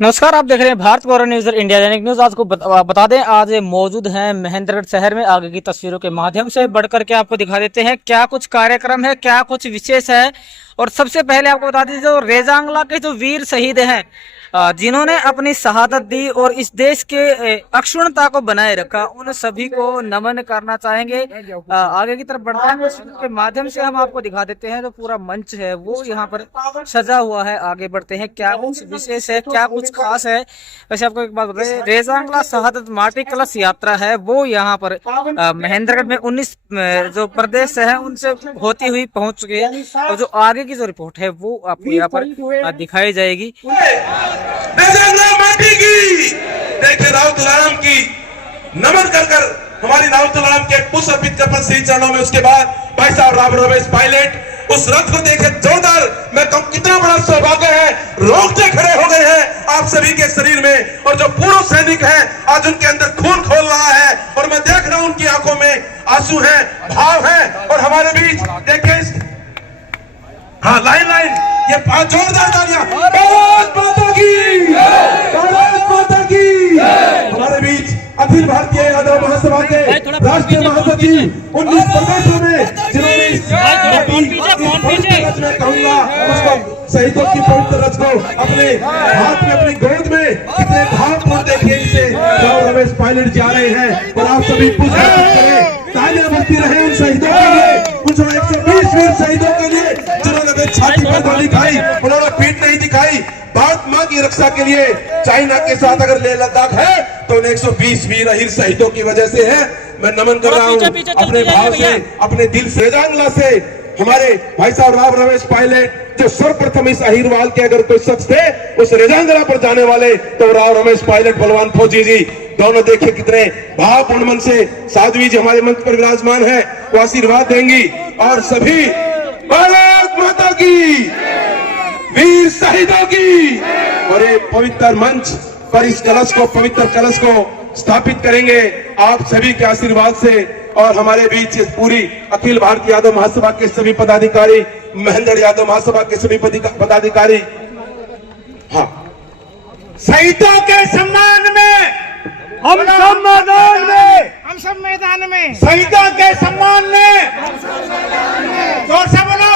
नमस्कार, आप देख रहे हैं भारत गौरव न्यूज इंडिया दैनिक न्यूज। आज को बता दें, आज मौजूद हैं महेंद्रगढ़ शहर में। आगे की तस्वीरों के माध्यम से बढ़कर के आपको दिखा देते हैं क्या कुछ कार्यक्रम है, क्या कुछ विशेष है। और सबसे पहले आपको बता दीजिए, जो रेजांगला के जो वीर शहीद हैं, जिन्होंने अपनी शहादत दी और इस देश के अक्षुण्णता को बनाए रखा, उन सभी को नमन करना चाहेंगे। आगे की तरफ बढ़ते हैं के माध्यम से हम आपको दिखा देते हैं। जो पूरा मंच है वो यहाँ पर सजा हुआ है। आगे बढ़ते हैं, क्या कुछ विशेष है, क्या कुछ खास है। वैसे आपको एक बात बताइए, रेजांगला शहादत माटी कलश यात्रा है वो यहाँ पर महेंद्रगढ़ में 19 जो प्रदेश है उनसे होती हुई पहुंच चुकी है। और जो आगे की जो रिपोर्ट है वो आपको यहाँ पर दिखाई जाएगी। माटी की देखिए, राउत राम की नमन कर हमारी राउत राम के पुष्प अर्पित कर श्री चरणों में। उसके बाद भाई साहब राम रमेश पायलट उस रथ को देखे जोरदार, मैं कहूं कितना बड़ा सौभाग्य है, रोकते खड़े हो गए हैं आप सभी के शरीर में। और जो पूर्व सैनिक हैं आज उनके अंदर खून खोल रहा है और मैं देख रहा हूं उनकी आंखों में आंसू हैं, भाव हैं। और हमारे बीच देखिए, हाँ लाइन ये जोरदार तालियां, भारत माता की, भारत माता की। हमारे बीच अखिल भारतीय यादव महासभा के राष्ट्रीय महासचिव 19 प्रदेशों में, जिन्होंने कहूंगा उसको शहीदों की पवित्र रच को अपने हाथ में, अपनी गोद में, कितने भावपूर्ण देखिए इनसे राव रमेश पायलट जा रहे हैं। और आप सभी पुष्प करें, तालियां बजती रहे उन शहीदों के लिए, उन 120 वीर शहीदों के लिए जिन्होंने छाती पर गोली खाई, उन्होंने पीठ नहीं दिखाई। भारत मां की रक्षा के लिए चाइना के साथ अगर लेह लद्दाख है तो उन 120 वीर शहीदों की वजह से है। मैं नमन कर रहा हूं अपने भाव से, अपने दिल से। रेजांगला से हमारे भाई साहब राव रमेश पायलट जो सर्वप्रथम इस अहिरवाल के अगर कोई शख्स थे उस रेजांगला पर जाने वाले, तो राव रमेश पायलट बलवान फौजी जी दोनों देखिए कितने भावपूर्ण मन से। साध्वी जी हमारे मंच पर विराजमान है, वो आशीर्वाद देंगी। और सभी भारत माता की, वीर शहीदों की। और ये पवित्र मंच पर इस कलश को, पवित्र कलश को स्थापित करेंगे आप सभी के आशीर्वाद से। और हमारे बीच पूरी अखिल भारतीय यादव महासभा के सभी पदाधिकारी, महेंद्र यादव महासभा के सभी पदाधिकारी, हाँ, शहीदों के सम्मान में हम सब मैदान में, हम सब मैदान में, शहीदों के सम्मान में, जोर से बोलो,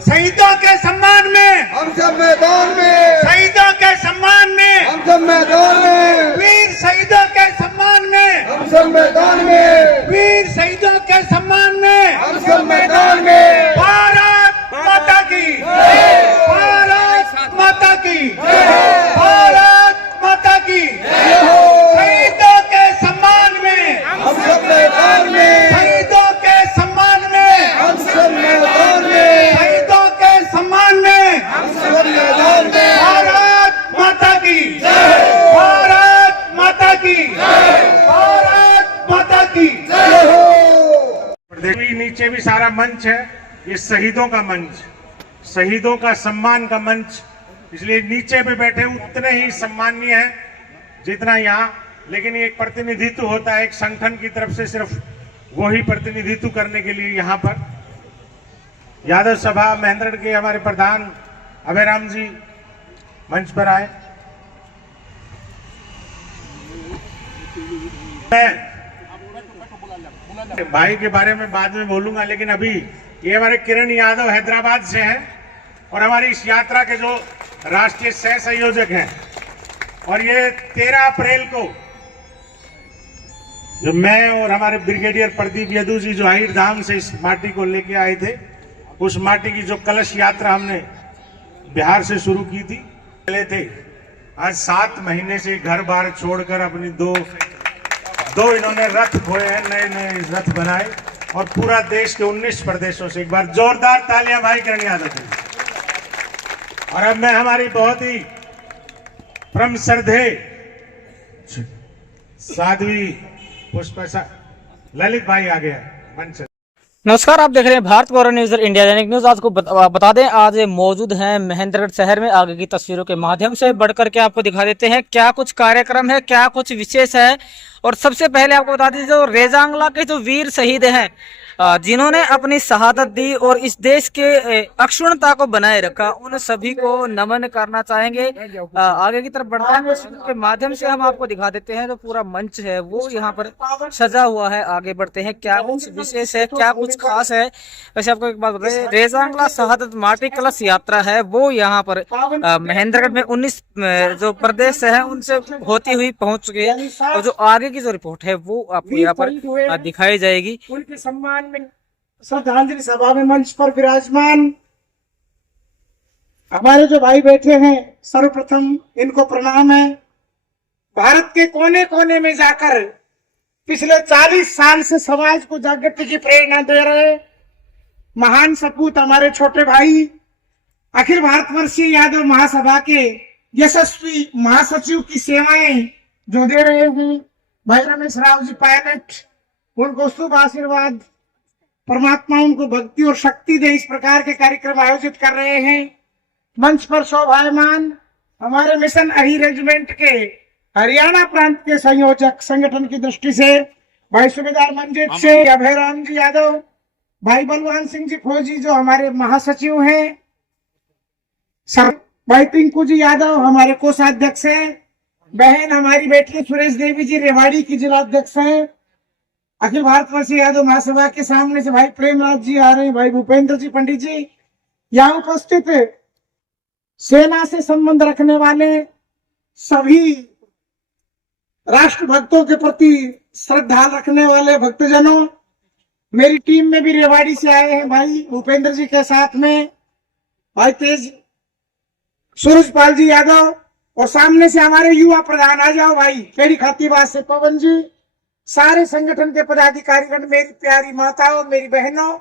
शहीदों के सम्मान में, हम सब मैदान में, शहीदों के सम्मान में, हम सब मैदान में, वीर शहीदों के सम्मान में, हम सब मैदान में, वीर शहीदों के सम्मान में, हम सब मैदान में। भारत माता की, भारत माता की, भारत माता की। शहीदों के सम्मान में, हम सब मैदान में, शहीदों के सम्मान में, हम सब मैदान में, शहीदों के सम्मान में, हम सब मैदान में। भारत माता की, भारत माता की, भारत माता की। नीचे भी सारा मंच है, ये शहीदों का मंच, शहीदों का सम्मान का मंच, इसलिए नीचे पे बैठे उतने ही सम्मानीय है जितना यहाँ। लेकिन ये एक प्रतिनिधित्व होता है एक संगठन की तरफ से, सिर्फ वही प्रतिनिधित्व करने के लिए यहाँ पर यादव सभा महेंद्रगढ़ के हमारे प्रधान अभयराम जी मंच पर आए। मैं भाई के बारे में बाद में बोलूंगा, लेकिन अभी ये हमारे किरण यादव हैदराबाद से हैं और हमारी इस यात्रा के जो राष्ट्रीय सह संयोजक हैं। और ये 13 अप्रैल को जो मैं और हमारे ब्रिगेडियर प्रदीप यदु जी जो आहिर धाम से इस माटी को लेके आए थे, उस माटी की जो कलश यात्रा हमने बिहार से शुरू की थी, चले थे। आज 7 महीने से घर बार छोड़कर अपनी दो इन्होंने रथ खोए हैं, नए रथ बनाए और पूरा देश के 19 प्रदेशों से। एक बार जोरदार तालियां भाई किरण यादव के लिए। और अब मैं हमारी बहुत ही परम श्रद्धेय साध्वी पुष्प ललित भाई आ गया मंच। नमस्कार, आप देख रहे हैं भारत गौरव न्यूज इंडिया दैनिक न्यूज। आज को बता दें, आज मौजूद हैं महेंद्रगढ़ शहर में। आगे की तस्वीरों के माध्यम से बढ़कर के आपको दिखा देते हैं क्या कुछ कार्यक्रम है, क्या कुछ विशेष है। और सबसे पहले आपको बता दीजिए जो रेजांगला के जो वीर शहीद हैं जिन्होंने अपनी शहादत दी और इस देश के अक्षुण्णता को बनाए रखा, उन सभी को नमन करना चाहेंगे। आगे की तरफ बढ़ते हैं, तस्वीरों के माध्यम से हम आपको दिखा देते हैं। जो पूरा मंच है वो यहाँ पर सजा हुआ है। आगे बढ़ते हैं, क्या कुछ विशेष है, क्या कुछ खास है। वैसे आपको एक बात बताइए, रेजांगला शहादत माटी कलश यात्रा है वो यहाँ पर महेंद्रगढ़ में 19 जो प्रदेश है उनसे होती हुई पहुंच चुकी है। और जो आगे की जो रिपोर्ट है वो आपको यहाँ पर दिखाई जाएगी। उनके सम्मान में श्रद्धांजलि सभा में मंच पर विराजमान हमारे जो भाई बैठे हैं, सर्वप्रथम इनको प्रणाम है। भारत के कोने कोने में जाकर पिछले 40 साल से समाज को जागृति की प्रेरणा दे रहे महान सपूत हमारे छोटे भाई, अखिल भारतवर्षीय यादव महासभा के यशस्वी महासचिव की सेवाएं जो दे रहे हैं भाई रमेश राव जी पायलट, उनको शुभ आशीर्वाद, परमात्मा उनको भक्ति और शक्ति दे। इस प्रकार के कार्यक्रम आयोजित कर रहे हैं। मंच पर शोभायमान हमारे मिशन अही रेजिमेंट के हरियाणा प्रांत के संयोजक संगठन की दृष्टि से भाई सूबेदार मंजीत सिंह, अभय राम जी यादव, भाई बलवान सिंह जी फौजी जो हमारे महासचिव हैं, भाई टिंकू जी यादव हमारे कोषाध्यक्ष हैं, बहन हमारी बेटी सुरेश देवी जी रेवाड़ी की जिलाध्यक्ष हैं, अखिल भारतवर्षीय यादव महासभा के सामने से भाई प्रेमराज जी आ रहे हैं, भाई भूपेंद्र जी पंडित जी यहाँ उपस्थित, सेना से संबंध रखने वाले सभी राष्ट्र भक्तों के प्रति श्रद्धा रखने वाले भक्तजनों, मेरी टीम में भी रेवाड़ी से आए हैं भाई भूपेंद्र जी के साथ में भाई तेज सूरजपाल जी यादव, और सामने से हमारे युवा प्रधान आ जाओ भाई केड़ी खातीबाद से पवन जी, सारे संगठन के पदाधिकारीगण, मेरी प्यारी माताओं, मेरी बहनों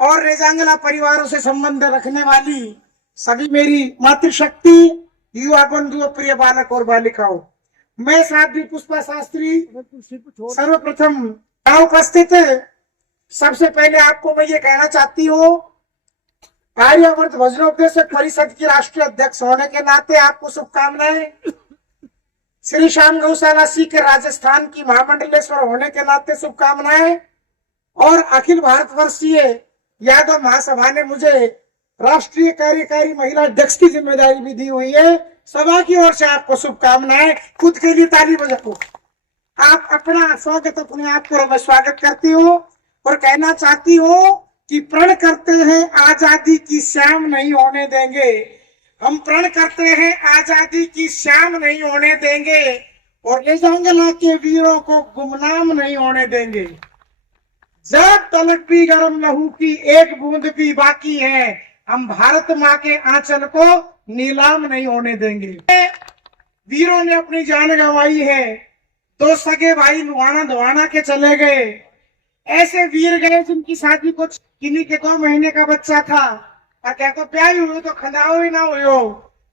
और रेजांगला परिवारों से संबंध रखने वाली सभी मेरी मातृशक्ति, युवा बंधुओं, प्रिय बालक और बालिकाओं, मैं साध्वी पुष्पा शास्त्री सर्वप्रथम उपस्थित। सबसे पहले आपको मैं ये कहना चाहती हूँ, आर्यावर्त भजनोपदेशक परिषद की राष्ट्रीय अध्यक्ष होने के नाते आपको शुभकामनाएं। श्री श्याम गौशाला सी के राजस्थान की महामंडलेश्वर होने के नाते शुभकामनाएं। और अखिल भारतवर्षीय यादव महासभा ने मुझे राष्ट्रीय कार्यकारी महिला अध्यक्ष की जिम्मेदारी भी दी हुई है। सभा की ओर से आपको शुभकामनाएं। खुद के लिए ताली बजाओ। आप अपना स्वागत, अपने आप को मैं स्वागत करती हूँ और कहना चाहती हूँ कि प्रण करते हैं आजादी की श्याम नहीं होने देंगे। हम प्रण करते हैं आजादी की श्याम नहीं होने देंगे और रेजांगला के वीरों को गुमनाम नहीं होने देंगे। जब तलक भी गर्म लहू की एक बूंद भी बाकी है, हम भारत माँ के आंचल को नीलाम नहीं होने देंगे। वीरों ने अपनी जान गंवाई है, दो सगे भाई लुहाना धुआना के चले गए। ऐसे वीर गए जिनकी शादी को किन्हीं के 2 महीने का बच्चा था और क्या को प्यारी हुई तो खंडाओ ही ना हुई।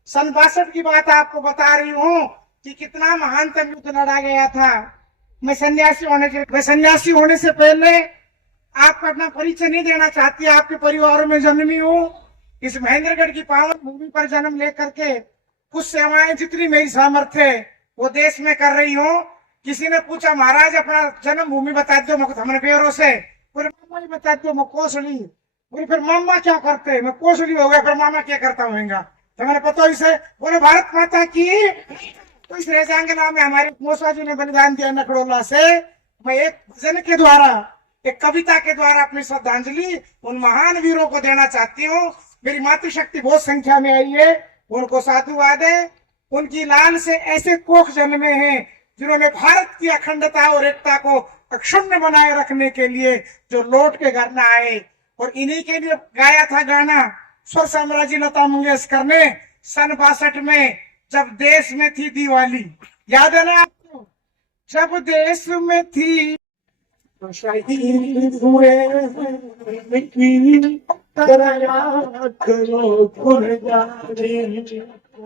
सन 62 की बात आपको बता रही हूँ कि कितना महान युद्ध लड़ा गया था। मैं सन्यासी होने से पहले आपको अपना परिचय नहीं देना चाहती। आपके परिवार में जन्मी हूँ। इस महेंद्रगढ़ की पावन भूमि पर जन्म लेकर के कुछ सेवाएं जितनी मेरी सामर्थ्य है वो देश में कर रही हूँ। किसी ने पूछा महाराज अपना जन्म भूमि बता दो, हमारे बेरों से बोले मामा ही बता दो, मैं कोसली। बोले फिर मामा क्या करते, मैं कोसली हो गया, फिर मामा क्या करता हूँगा। तो मैंने पता इसे बोले भारत माता की। तो इस रेजांगला में हमारे मोसा जी ने बलिदान दिया नकड़ोला से। मैं एक भजन के द्वारा, एक कविता के द्वारा अपनी श्रद्धांजलि उन महान वीरों को देना चाहती हूँ। मेरी मातृशक्ति बहुत संख्या में आई है, उनको साधुवाद है। उनकी लाल से ऐसे कोख जन्मे हैं जिन्होंने भारत की अखंडता और एकता को अक्षुण्ण बनाए रखने के लिए जो लौट के घर न आए। और इन्हीं के लिए गाया था गाना स्वर साम्राज्य लता मंगेशकर ने सन 62 में, जब देश में थी दिवाली। याद है ना आपको? जब देश में थी तो शहीद हुए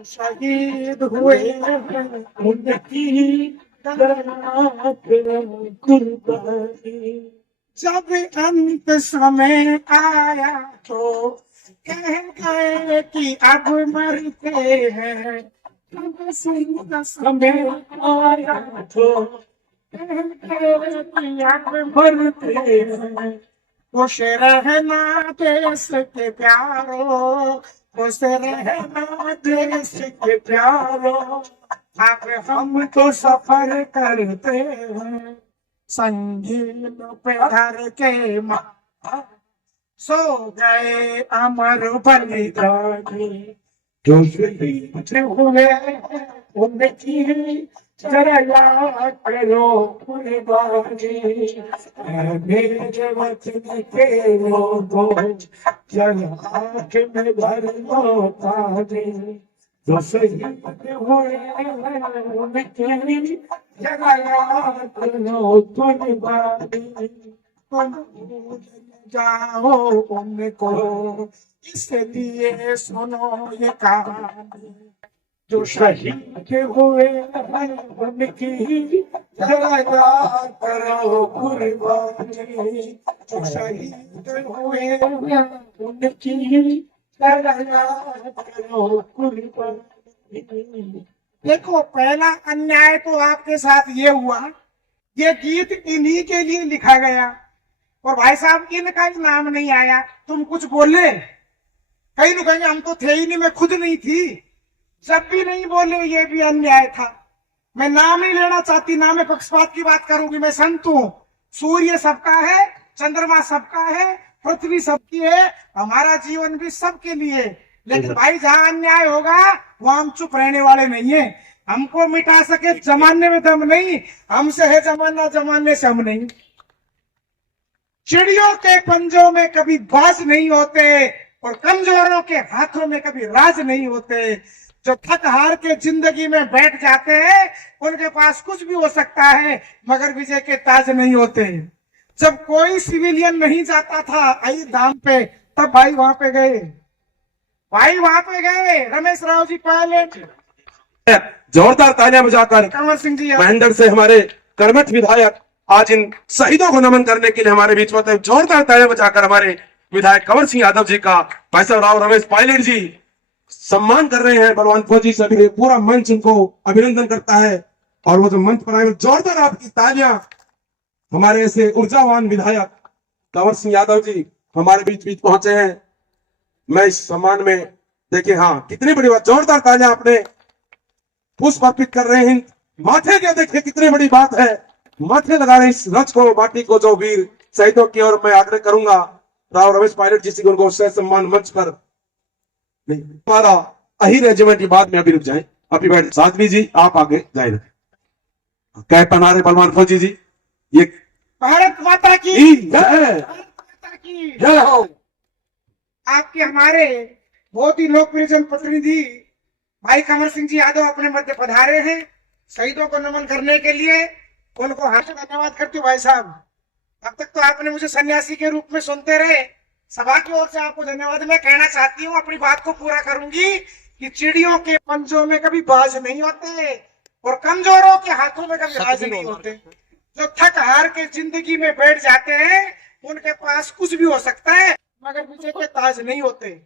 शहीद हुए जब अंत समय आया तो कह गए कि अब मरते हैं। जब समय आया तो भरते हैं खुश रहना देश के प्यारो, खुश रहना देश के प्यारो। अब हम तो सफर करते हैं संगीन पे धर के माँ, सो गए अमर बलिदानी जो शहीद हुए उनकी जरा याद करो कुर्बानी। मेरे वतन के लोगों जरा आँख में भर लो पानी, जो शहीद हुए उनकी जरा याद करो कुर्बानी। जाओ उनको इसलिए सुनो ये कहानी, जो शहीद हुए उनकी जरा याद करो कुर्बानी, जो शहीद हुए उनकी जरा याद करो कुर्बानी। देखो, पहला अन्याय तो आपके साथ ये हुआ, ये गीत इन्हीं के लिए लिखा गया और भाई साहब इनका ही नाम नहीं आया। तुम कुछ बोले, कहीं न कहीं हम तो थे ही नहीं, मैं खुद नहीं थी, जब भी नहीं बोले ये भी अन्याय था। मैं नाम नहीं लेना चाहती, ना मैं पक्षपात की बात करूंगी। मैं संत हूँ, सूर्य सबका है, चंद्रमा सबका है, पृथ्वी सबकी है, हमारा जीवन भी सबके लिए। लेकिन भाई जहाँ अन्याय होगा वहां हम चुप रहने वाले नहीं है। हमको मिटा सके जमाने में दम नहीं, हमसे है जमाना, जमाने से हम नहीं। चिड़ियों के पंजों में कभी बाज नहीं होते और कमजोरों के हाथों में कभी राज नहीं होते। जो थक हार के जिंदगी में बैठ जाते हैं उनके पास कुछ भी हो सकता है मगर विजय के ताज नहीं होते। जब कोई सिविलियन नहीं जाता था आई धाम पे, तब भाई वहां पे गए, भाई वहां पे गए रमेश राव जी पायलट, जोरदार तालियां बजाकर कंवर सिंह जी, महेंद्र से हमारे कर्मठ विधायक आज इन शहीदों को नमन करने के लिए हमारे बीच में थे। जोरदार तालियां बजाकर हमारे विधायक कंवर सिंह यादव जी का भाई साहब राव रमेश पायलट जी सम्मान कर रहे हैं। बलवान फौजी सभी पूरा मंच उनको अभिनंदन करता है और वो जो मंच पर आए, जोरदार आपकी तालियां हमारे ऐसे ऊर्जावान विधायक कंवर सिंह यादव जी हमारे बीच बीच पहुंचे हैं। मैं इस सम्मान में देखिए, हाँ कितनी बड़ी बात, जोरदार तालियां अपने पुष्प अर्पित कर रहे हैं। माथे के देखिए कितनी बड़ी बात है, माथे लगा रहे इस रथ को, माटी को, जो वीर शहीदों की। और मैं आग्रह करूंगा राव रमेश पायलट जी से उनको सम्मान मंच पर नहीं, हमारा अही रेजिमेंट की बात में अभी रुक जाए। अभी बैठ साध्वी जी आप आगे जाए, कैप्टन आ रहे बलवान फौजी जी। ये भारत माता की जय, भारत माता की जय हो। आपके हमारे बहुत ही लोकप्रिय जनप्रतिनिधि भाई कंवर सिंह जी यादव अपने मध्य पधारे हैं शहीदों को नमन करने के लिए। उनको हार्दिक धन्यवाद करती हूँ भाई साहब। अब तक तो आपने मुझे सन्यासी के रूप में सुनते रहे, सभा की ओर से आपको धन्यवाद। मैं कहना चाहती हूँ, अपनी बात को पूरा करूंगी, कि चिड़ियों के पंजों में कभी बाज नहीं होते और कमजोरों के हाथों में कभी राज नहीं होते। जो थक हार के जिंदगी में बैठ जाते हैं उनके पास कुछ भी हो सकता है मगर विजय के ताज नहीं होते।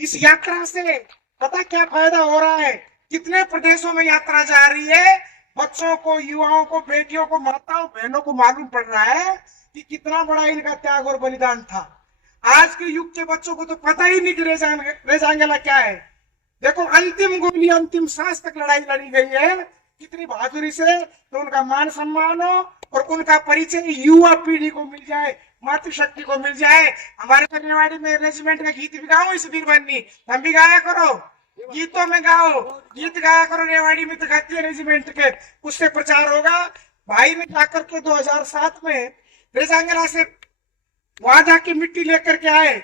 इस यात्रा से पता क्या फायदा हो रहा है, कितने प्रदेशों में यात्रा जा रही है, बच्चों को, युवाओं को, बेटियों को, माताओं बहनों को मालूम पड़ रहा है कि कितना बड़ा इनका त्याग और बलिदान था। आज के युग के बच्चों को तो पता ही नहीं कि रेजांगला क्या है। देखो, अंतिम गोली, अंतिम सांस तक लड़ाई लड़ी गई है, कितनी बहादुरी से। तो उनका मान सम्मान हो और उनका परिचय युवा पीढ़ी को मिल जाए, मातृशक्ति को मिल जाए। हमारे रेवाड़ी में रेजिमेंट का गीत भी गाओ इस बीरबन्नी, हम भी गाया करो, गीतों में गाओ, गीत गाया करो। रेवाड़ी में तो गाती है रेजिमेंट के, उससे प्रचार होगा। भाई ने जाकर के 2007 में रेजांगला से वहां जाके मिट्टी लेकर के आए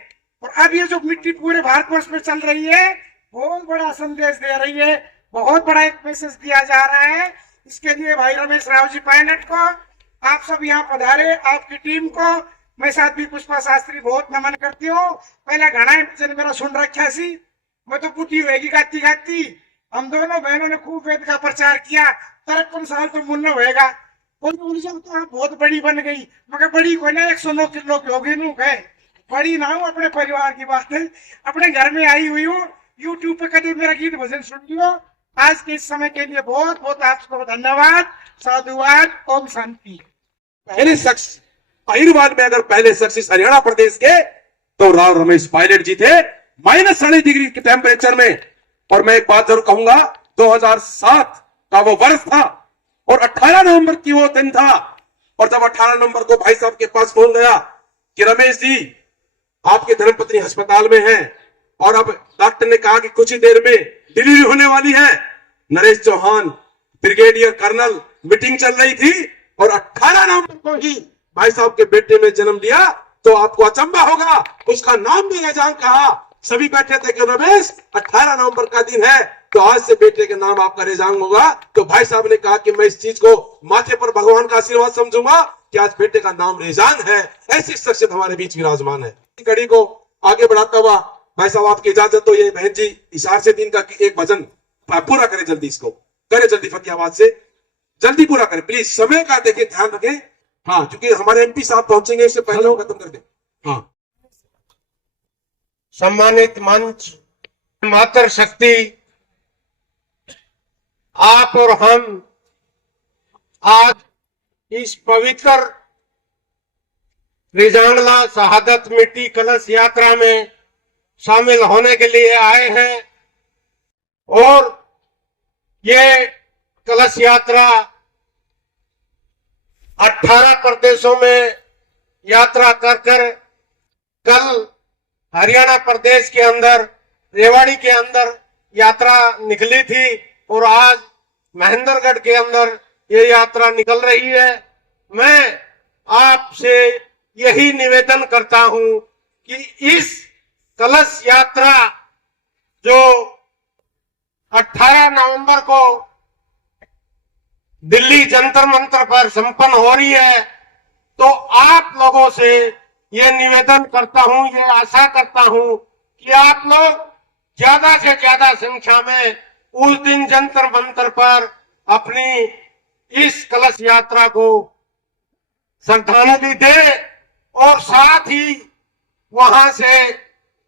और अब ये जो मिट्टी पूरे भारतवर्ष में चल रही है बहुत बड़ा संदेश दे रही है, बहुत बड़ा एक मैसेज दिया जा रहा है। इसके लिए भाई रमेश राव जी पायलट को, आप सब यहाँ पधारे, आपकी टीम को मैं साध्वी पुष्पा शास्त्री बहुत नमन करती हूँ। पहले घना जन मेरा सुन रखा सी, मैं तो बुढ़ी होगी गाती गाती। हम दोनों बहनों ने खूब वेद का प्रचार किया, 53 साल तो मुन्ना होएगा। कोई उलझा तो आप बहुत बड़ी बन गई, मगर बड़ी कोई ना 109 किलो की होगी नू गए, बड़ी ना हूँ, अपने परिवार की बात है, अपने घर में आई हुई हूँ। यूट्यूब पे कभी मेरा गीत भजन सुन लियो, आज के इस समय के लिए बहुत बहुत आपको धन्यवाद, साधुवाद, ओम शांति। पहले शख्स आयुर्वेद में अगर पहले शख्स इस हरियाणा प्रदेश के तो राव रमेश पायलट जी थे, -3.5 के टेम्परेचर में। और मैं एक बात जरूर कहूंगा, 2007 का वो वर्ष था और 18 नवंबर की वो दिन था। और जब 18 नवंबर को भाई साहब के पास फोन गया कि रमेश जी आपकी धर्मपत्नी अस्पताल में है और अब डॉक्टर ने कहा कि कुछ ही देर में डिलीवरी होने वाली है, Naresh Chauhan brigadier colonel meeting चल रही थी और 18 नवंबर को ही भाई साहब के बेटे में जन्म लिया, तो आपको अचंबा होगा, उसका नाम भी रेजान कहा। सभी बैठे थे कि रमेश 18 नवंबर का दिन है तो आज से बेटे के नाम आपका रेजान होगा। तो भाई साहब ने कहा कि मैं इस चीज को माथे पर भगवान का आशीर्वाद समझूंगा कि आज बेटे का नाम रेजान है। ऐसी शख्सियत हमारे बीच विराजमान है। कड़ी को आगे बढ़ाता हुआ भाई साहब आपकी इजाजत तो ये बहन जी इशार से दिन का एक भजन पूरा करें, जल्दी इसको करें, जल्दी फतेहाबाद से जल्दी पूरा करें प्लीज, समय का देखिए ध्यान रखें। हाँ, क्योंकि हमारे एमपी साहब पहुंचेंगे, इससे पहले वो खत्म कर दे। हाँ, सम्मानित मंच, मातृशक्ति, आप और हम आज इस पवित्र रिजांगला शहादत मिट्टी कलश यात्रा में शामिल होने के लिए आए हैं। और ये कलश यात्रा 18 प्रदेशों में यात्रा कर कल हरियाणा प्रदेश के अंदर रेवाड़ी के अंदर यात्रा निकली थी और आज महेंद्रगढ़ के अंदर ये यात्रा निकल रही है। मैं आपसे यही निवेदन करता हूं कि इस कलश यात्रा जो 18 नवंबर को दिल्ली जंतर मंतर पर संपन्न हो रही है, तो आप लोगों से ये निवेदन करता हूं, ये आशा करता हूं कि आप लोग ज्यादा से ज्यादा संख्या में उस दिन जंतर मंतर पर अपनी इस कलश यात्रा को श्रद्धांजलि दे। और साथ ही वहां से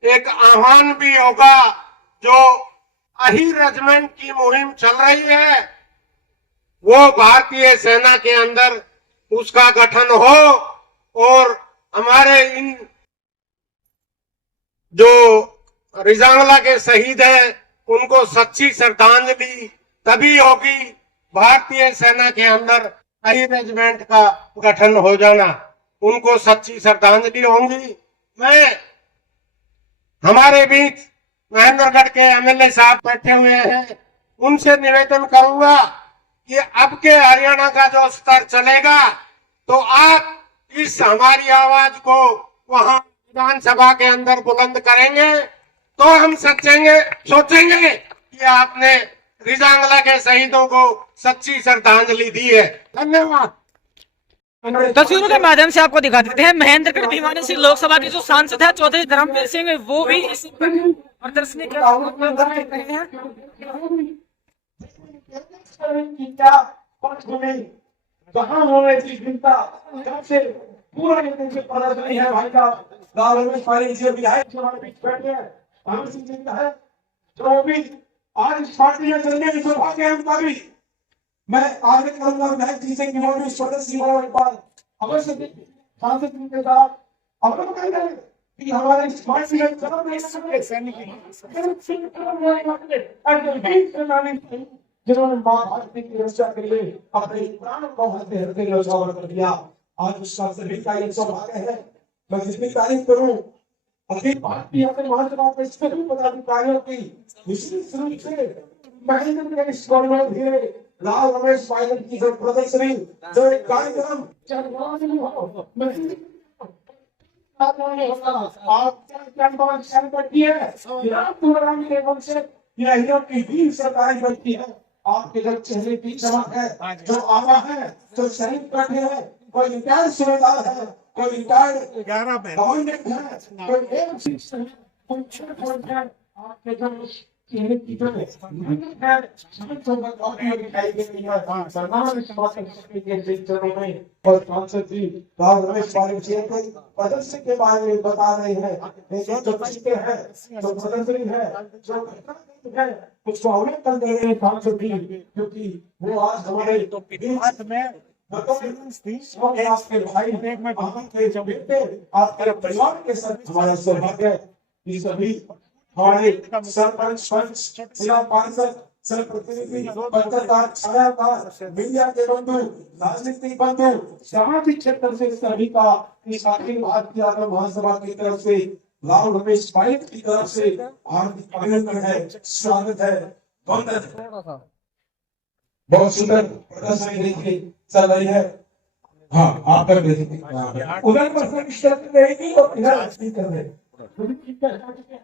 एक आह्वान भी होगा, जो अहिर रेजिमेंट की मुहिम चल रही है वो भारतीय सेना के अंदर उसका गठन हो और हमारे इन जो रिजांगला के शहीद हैं उनको सच्ची श्रद्धांजलि तभी होगी भारतीय सेना के अंदर अहिर रेजिमेंट का गठन हो जाना, उनको सच्ची श्रद्धांजलि होंगी। मैं हमारे बीच महेंद्रगढ़ के एमएलए साहब बैठे हुए हैं, उनसे निवेदन करूंगा कि अब के हरियाणा का जो स्तर चलेगा तो आप इस हमारी आवाज को वहां विधानसभा के अंदर बुलंद करेंगे तो हम सोचेंगे कि आपने रिजांगला के शहीदों को सच्ची श्रद्धांजलि दी है। धन्यवाद। तस्वीरों के माध्यम से आपको दिखा देते हैं महेंद्रगढ़ भिवानी से लोकसभा के जो सांसद है चौधरी धर्मवीर सिंह, वो भी इस प्रदर्शनी के कहाँ होने की चिंता कब से पूरा प्रदर्शनी है भाई का विधायक हमारे बीच बैठे हैं, हमें चिंता है जो भी आज इस पार्टी में चलने की सौभाग्य है उनका भी। मैं आगे करूंगा विधायक जी से कि वो भी सदस्य हो एक बार अवश्य सांसद जी के साथ अवगत करेंगे कि हमारे इस पार्टी में चल नहीं सकते जिन्होंने मां भारती की रक्षा के लिए अपने प्राणों को हृदय न्यौछावर कर दिया। आज उसका सभी का एक सौभाग्य है। मैं जितनी तारीफ करूं अखिल भारतीय अपने महासभा के सभी पदाधिकारियों की विशेष रूप से महेंद्रगढ़ इस गौरव धीरे राव रमेश पायलट की जो प्रदर्शनी जो एक कार्यक्रम की वीर सरकारी बनती है। आपके जब चेहरे की चमक है, जो आवा है, जो शहीद बैठे हैं, कोई रिटायर्ड सूबेदार है, कोई रिटायर्ड गवर्नमेंट है, कोई आपके जो और सांसद जी राव रमेश पालिक जी प्रदर्शन के बारे में बता रहे हैं, लेकिन जो बच्चे हैं, जो प्रदर्शनी है, जो है, उसको अवैध कर दे रहे हैं सांसद जी, क्योंकि वो आज हमारे बीच में आपके भाई, आपके बेटे, आपके परिवार के साथ हमारा सौभाग्य है कि सभी हमारे सरपंच, पंच, जिला पार्षद, जनप्रतिनिधि, पत्रकार, छायाकार, मीडिया के बंधु, राजनीतिक बंधु, सामाजिक क्षेत्र से सभी का इस अखिल भारतीय यादव महासभा की तरफ से, राव रमेश पालिक की तरफ से हार्दिक अभिनंदन है, स्वागत है, वंदन है। बहुत सुंदर प्रदर्शनी देखिए चल रही है। हाँ, आप कर देखिए उधर पर रहेगी और इधर कर रहे चार बच गए।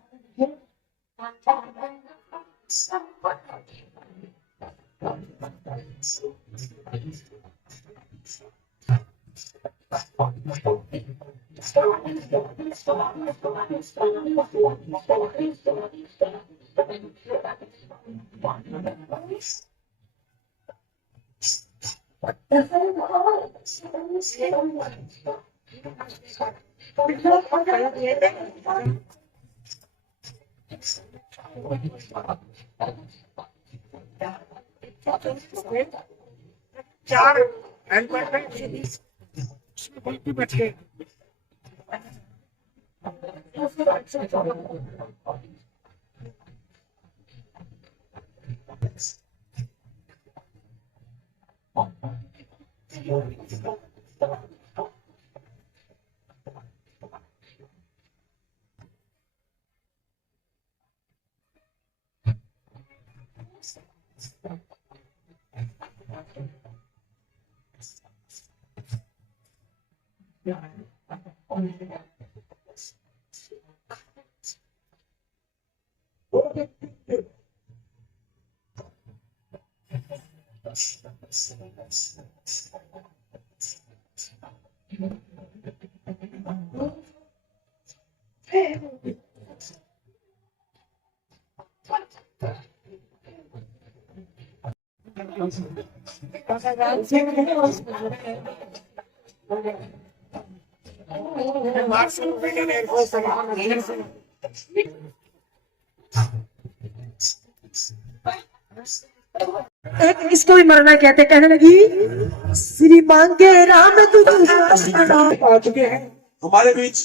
इसको भी मरना कहते, कहने लगी श्री मांगे राम आ चुके हैं हमारे बीच।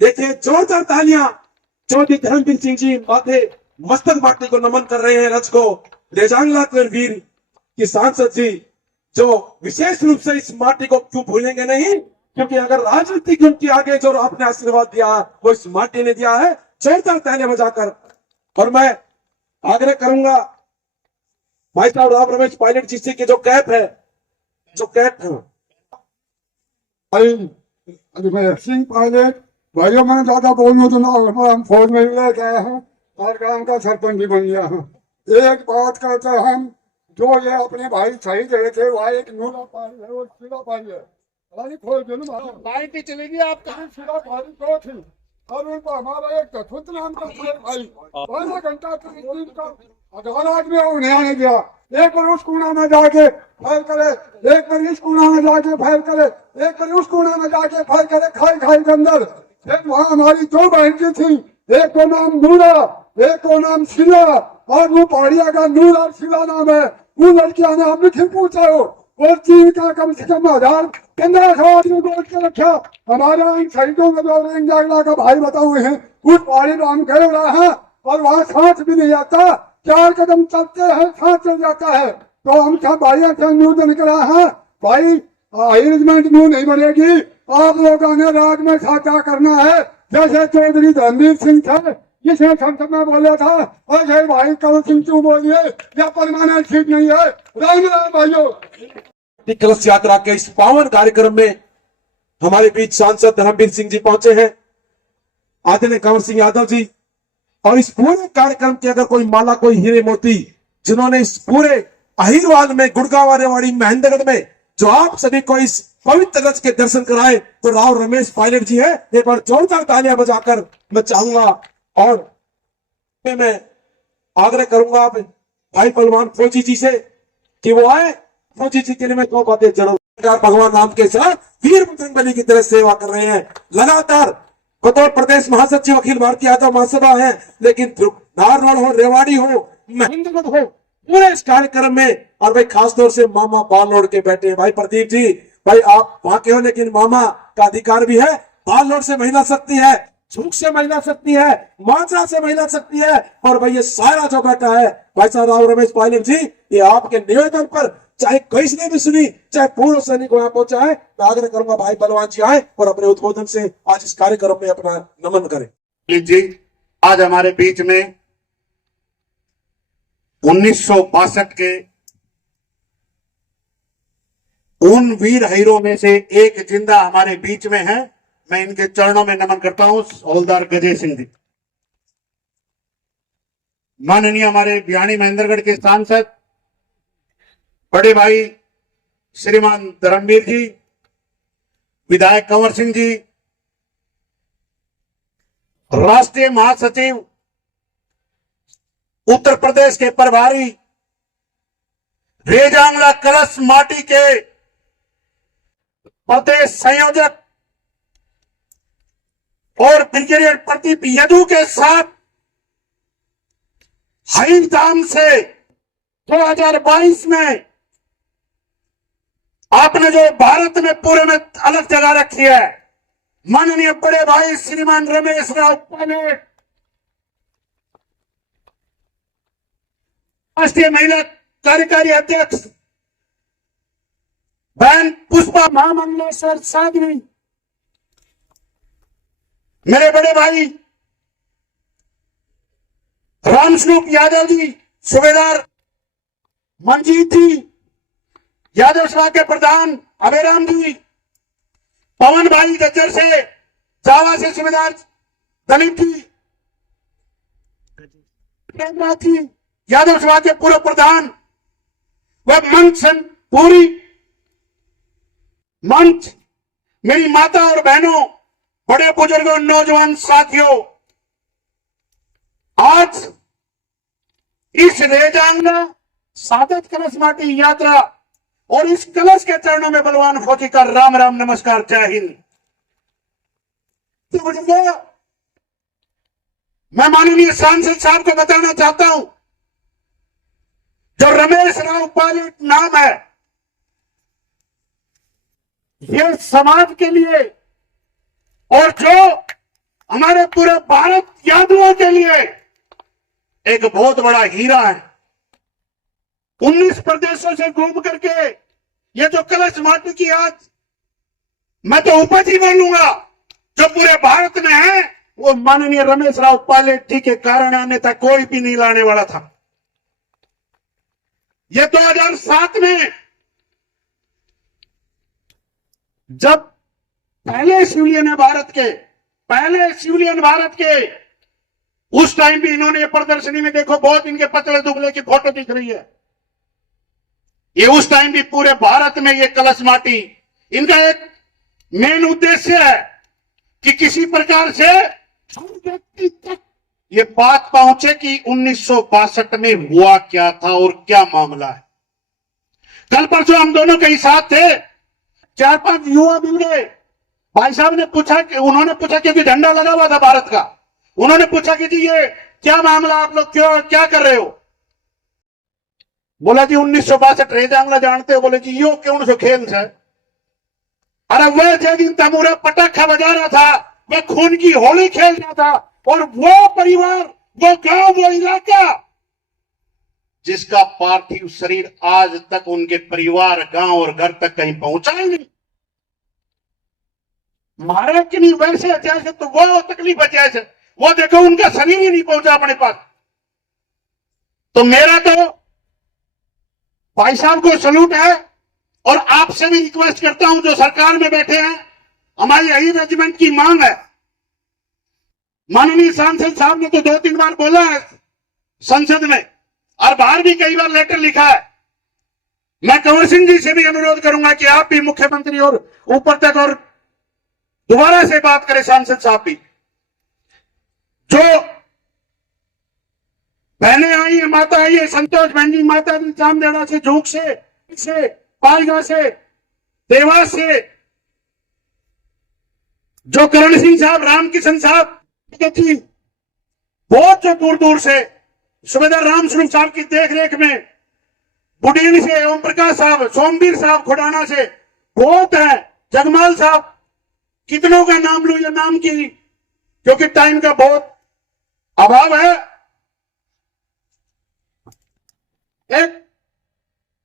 देखिए जोरदार तालियां चौधरी धर्मवीर सिंह जी माथे मस्तक माटी को नमन कर रहे हैं। रथ को रेजांगला वीर की सांसद जी जो विशेष रूप से इस माटी को क्यों भूलेंगे नहीं, क्योंकि अगर राजनीतिक उनके आगे जो आपने आशीर्वाद दिया वो इस माटी ने दिया है। जोरदार तालियां बजाकर। और मैं आग्रह करूंगा भाई साहब राव रमेश पायलट जी से कि जो कैप है, जो कैप है भाई सिंह पायलट भाइयों, मैंने ज्यादा बोलना तो ना, हम फौज में भी ले गए हैं और गांव का सरपंच भी बन गया हूँ। एक बात कहते हैं हम, जो ये अपने भाई शहीद हुए थे वह एक नूरा पाई है और सिरा पाई है। लाइट चलेगी आप कहीं सिरा पाई तो थी और उन पर हमारा एक कथुत नाम का भाई 12 घंटा का 18 आदमी उन्हें आने दिया। एक बार उस कोना में जाके फायर करे, एक बार इस कोना में जाके फायर करे, एक बार उस कोना में जाके फायर करे, खाई खाई के अंदर। एक वहाँ हमारी 2 बहन थी, एक को नाम नूरा, एक को नाम शिला, और वो पहाड़िया का नूर और शिला नाम है। वो लड़कियां ने हमने फिर पूछा हो और चीन का कम से कम 1500 आदमी गोद के रखा। हमारे इन शहीदों में जो रेंग जागला का भाई बता हुए हैं, उस पहाड़ी में हम गए रहा है और वहाँ सांस भी नहीं आता। 4 कदम चलते हैं सांस चल जाता है। तो हम सब भाइयों से निवेदन करा है, भाई अरेंजमेंट मुंह नहीं बनेगी। आप लोगों ने राज में साझा करना है। जैसे चौधरी धर्मवीर सिंह थे जिसने संसद में बोला था, और जय भाई कल सिंह तू बोलिए, या परमानेंट सीट नहीं है। राम राम भाइयों। कलश यात्रा के इस पावन कार्यक्रम में हमारे बीच सांसद धर्मवीर सिंह जी पहुंचे हैं, आदरणीय कंवर सिंह यादव जी। और इस पूरे कार्यक्रम की अगर कोई माला, कोई हीरे मोती जिन्होंने इस पूरे अहिरवाल में, गुड़गांव, रेवाड़ी, महेंद्रगढ़ में जो आप सभी को इस पवित्र रथ के दर्शन कराए, तो राव रमेश पायलट जी है। एक बार जोरदार तालियां बजाकर मैं चाहूंगा। और मैं आग्रह करूंगा आप भाई पहलवान फौजी जी से कि वो आए। फौजी जी के लिए मैं 2 बातें जरूर, भगवान राम के साथ वीर बजरंग बली की तरह सेवा कर रहे हैं लगातार। बतौर प्रदेश महासचिव अखिल भारतीय यादव महासभा है, लेकिन नारनौल हो, रेवाड़ी हो, महेंद्रगढ़ हो, पूरे इस कार्यक्रम में, और भाई खासतौर से मामा बाल लोड के बैठे हैं। भाई प्रदीप जी, भाई आप वहां के हो, लेकिन मामा का अधिकार भी है। बाल लोड से महिला शक्ति है, झूठ से महिला शक्ति है, मात्रा से महिला शक्ति है, और भाई ये सारा जो बैठा है भाई साहब राव रमेश पायलट जी, ये आपके निवेदन पर चाहे किसी ने भी सुनी, चाहे पूर्व सैनिक को यहाँ पहुंचा है, मैं आग्रह करूंगा भाई बलवान जी आए और अपने उद्बोधन से आज इस कार्यक्रम में अपना नमन करें। जी आज हमारे बीच में 1962 के उन वीर हीरो में से एक जिंदा हमारे बीच में है। मैं इनके चरणों में नमन करता हूं। हवलदार गजय सिंह जी, माननीय हमारे बियाणी महेंद्रगढ़ के सांसद बड़े भाई श्रीमान धर्मवीर जी, विधायक कंवर सिंह जी, राष्ट्रीय महासचिव उत्तर प्रदेश के प्रभारी, रेजांगला कलश माटी के प्रदेश संयोजक और ब्रिगेडियर प्रदीप यदू के साथ हईधाम से 2022 में आपने जो भारत में पूरे में अलग जगह रखी है, माननीय बड़े भाई श्रीमान रमेश राव पायलट, राष्ट्रीय महिला कार्यकारी अध्यक्ष बहन पुष्पा महामंडलेश्वर साध्वी, मेरे बड़े भाई रामस्वरूप यादव जी, सूबेदार मंजीत जी, यादव सभा के प्रधान अभयराम जी, पवन भाई जज्जर से, जावा से सूबेदार दलीप जी, जी, यादव सभा के पूर्व प्रधान, वह मंच पूरी मंच, मेरी माता और बहनों, बड़े बुजुर्गों, नौजवान साथियों, आज इस रेजांगला सादत कलश माटी यात्रा और इस कलश के चरणों में बलवान फौजी का राम राम नमस्कार, जय हिंद। तो बुजुर्गों, मैं माननीय सांसद साहब को बताना चाहता हूं, जो रमेश राव पायलट नाम है, यह समाज के लिए और जो हमारे पूरे भारत यादवों के लिए एक बहुत बड़ा हीरा है। 19 प्रदेशों से घूम करके ये जो कलश माटी की आज मैं तो उपज ही बोलूंगा जो पूरे भारत में है, वो माननीय रमेश राव पायलट जी के कारण आने तक कोई भी नहीं लाने वाला था। ये 2007 में जब पहले सिविलियन भारत के उस टाइम भी इन्होंने प्रदर्शनी में देखो, बहुत इनके पतले दुबले की फोटो दिख रही है। ये उस टाइम भी पूरे भारत में ये कलश माटी, इनका एक मेन उद्देश्य है कि किसी प्रकार से व्यक्ति तक ये बात पहुंचे कि 1962 में हुआ क्या था और क्या मामला है। कल परसों हम दोनों कहीं साथ थे, 4-5 युवा मिल गए। भाई साहब ने पूछा कि उन्होंने पूछा क्योंकि झंडा लगा हुआ था भारत का, उन्होंने पूछा कि जी ये क्या मामला, आप लोग क्यों क्या कर रहे हो? बोला जी 1962 रेजांगला जानते हो? बोले जी यो क्यों सो खेल से। अरे वह जो दिन तमूरा पटाखा बजा रहा था, वह खून की होली खेल रहा था, और वो परिवार, वो गांव, वो इलाका जिसका पार्थिव शरीर आज तक उनके परिवार, गांव और घर तक कहीं पहुंचा ही नहीं। मारे कि नहीं वैसे जैसे तो वो तकलीफ है, जैसे वो देखो उनका शरीर ही नहीं पहुंचा अपने पास। तो मेरा तो भाई साहब को सल्यूट है, और आपसे भी रिक्वेस्ट करता हूं जो सरकार में बैठे हैं, हमारी यही रेजिमेंट की मांग है। माननीय सांसद साहब ने तो 2-3 बार बोला है संसद में, और बाहर भी कई बार लेटर लिखा है। मैं कंवर सिंह जी से भी अनुरोध करूंगा कि आप भी मुख्यमंत्री और ऊपर तक और दोबारा से बात करें, सांसद साहब भी, जो बहनें आई है, माता आई है, संतोष बहन जी माता जी जामदेड़ा से, झूक से पालगा से, देवास से, जो करण सिंह साहब, रामकिशन साहब जी, बहुत जो दूर दूर से सुबेदार राम स्वरूप साहब की देखरेख में, बुडीन से ओम प्रकाश साहब, सोमवीर साहब खुडाना से बहुत है, जगमाल साहब, कितनों का नाम लूं, ये नाम की क्योंकि टाइम का बहुत अभाव है। एक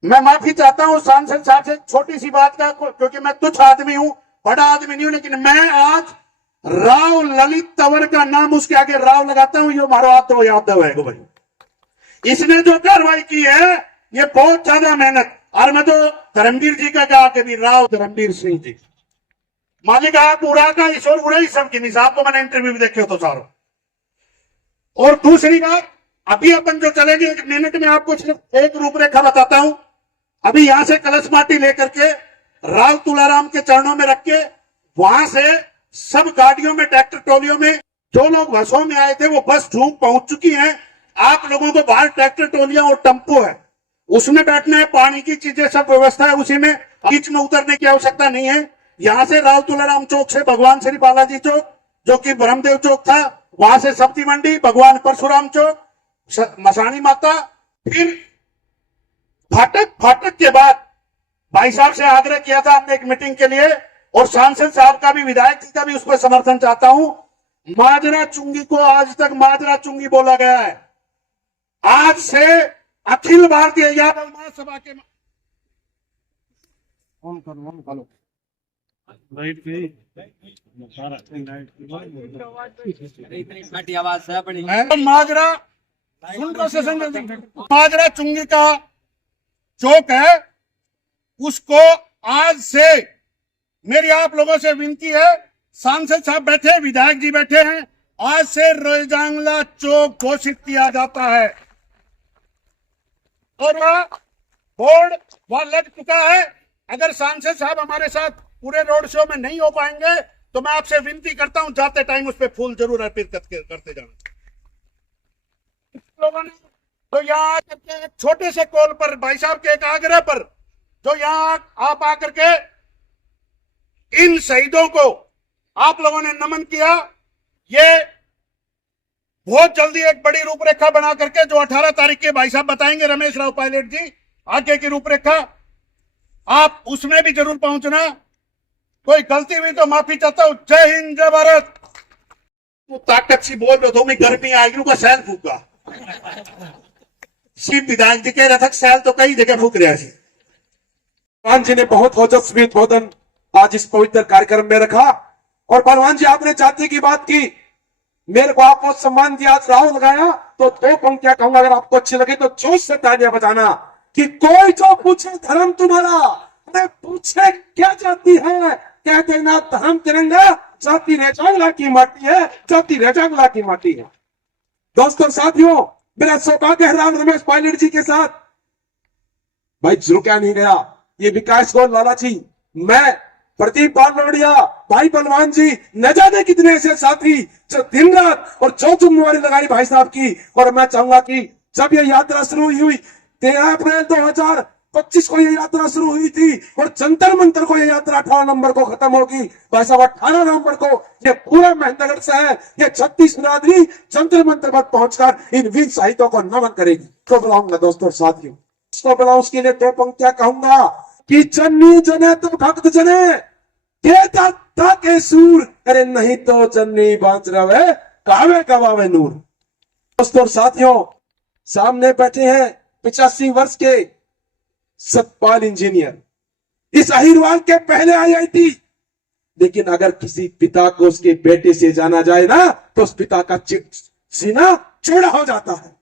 मैं माफी चाहता हूं सांसद साहब से छोटी सी बात का, क्योंकि मैं तुच्छ आदमी हूं, बड़ा आदमी नहीं हूं, लेकिन मैं आज राव ललित तंवर का नाम उसके आगे राव लगाता हूं, ये हमारा तो यादव है भाई। इसने जो कार्रवाई की है ये बहुत ज्यादा मेहनत, और मैं तो धर्मवीर जी का कहा कि भी राव धर्मवीर सिंह जी मालिक आप उड़ा का ईश्वर उड़ा ही सब की निशाब को मैंने इंटरव्यू भी देखे हो तो सारों। और दूसरी बात, अभी अपन जो चलेंगे 1 मिनट में आपको सिर्फ एक रूपरेखा बताता हूं। अभी यहां से कलश माटी लेकर के राव तुलाराम के चरणों में रख के वहां से सब गाड़ियों में, ट्रैक्टर ट्रॉलियों में जो लोग बसों में आए थे वो बस झूम पहुंच चुकी हैं। आप लोगों को बाहर ट्रैक्टर ट्रॉलियां और टेम्पो है, उसमें बैठना है, पानी की चीजें सब व्यवस्था है, उसी में बीच में उतरने की आवश्यकता नहीं है। यहां से राव तुलाराम चौक से भगवान श्री बालाजी चौक जो कि ब्रह्मदेव चौक था, वहां से सब्जी मंडी, भगवान परशुराम चौक, मसानी माता, फिर फाटक के बाद भाई साहब से आग्रह किया था हमने एक मीटिंग के लिए, और सांसद साहब का भी, विधायक जी का भी उस पर समर्थन चाहता हूं। माजरा चुंगी को आज तक माजरा चुंगी बोला गया है, आज से अखिल भारतीय यादव महासभा के माजरा माजरा चुंगी का चौक है, उसको आज से मेरी आप लोगों से विनती है, सांसद साहब बैठे हैं, विधायक जी बैठे हैं, आज से रोजांगला चौक घोषित किया जाता है और वह बोर्ड वह लग चुका है। अगर सांसद साहब हमारे साथ पूरे रोड शो में नहीं हो पाएंगे तो मैं आपसे विनती करता हूं जाते टाइम उस पर फूल जरूर अर्पित करते जाना। लोगों ने तो यहाँ एक छोटे से कॉल पर, भाई साहब के एक आग्रह पर, जो यहाँ आप आकर के इन शहीदों को आप लोगों ने नमन किया, ये बहुत जल्दी एक बड़ी रूपरेखा बना करके जो 18 तारीख के भाई साहब बताएंगे, रमेश राव पायलट जी, आगे की रूपरेखा आप उसमें भी जरूर पहुंचना। कोई गलती हुई तो माफी चाहता हूं। जय हिंद, जय भारत। तो ताकत सी बोल रहे हो, मैं गर्मी आएगी का सैल फूका शिव विधायक जी कह रहा था सैल तो कई जगह फूक रहा है। भगवान जी ने बहुत ओजस्वी उद्बोधन आज इस पवित्र कार्यक्रम में रखा, और भगवान जी आपने जाति की बात की, मेरे को आप बहुत सम्मान दिया, आज राव लगाया, तो 2 पंक्तियां कहूंगा, अगर आपको अच्छी लगे तो जोश से तालियां बजाना कि कोई जो पूछे धर्म तुम्हारा, अरे पूछे क्या जाति है, कह देना धर्म तिरंगा, जाति रेजांगला की माटी है, जाति रेजांगला की माटी है। दोस्तों साथियों, मेरा सौभाग्य है राम रमेश पायलट जी के साथ, भाई रुका नहीं गया, ये विकास गौर लाला जी, मैं, प्रदीप बालोड़िया, भाई बलवान जी, न जाने कितने ऐसे साथी जो दिन रात और जो जिम्मेवारी लगाई भाई साहब की। और मैं चाहूंगा कि जब ये यात्रा शुरू हुई 13 अप्रैल 2025 को ये यात्रा शुरू हुई थी, और जंतर मंतर को ये यात्रा 18 नवंबर को खत्म होगी। भाई साहब 18 नवंबर को ये पूरा महेंद्रगढ़ शहर, ये 36 बिरादरी जंतर मंतर पर पहुंचकर इन वीर शहीदों को नमन करेगी। तो बुलाऊंगा दोस्तों साथियों, इसको बुलाऊं, उसके लिए 2 पंक्तियां कहूंगा कि जन्नी जने तो भक्त जने के दाता के सूर, अरे नहीं तो जन्नी बांच रहे कावे गवावे नूर। दोस्तों साथियों, सामने बैठे हैं 85 वर्ष के सतपाल इंजीनियर, इस अहिरवाल के पहले IIT, लेकिन अगर किसी पिता को उसके बेटे से जाना जाए ना तो उस पिता का सीना चौड़ा हो जाता है।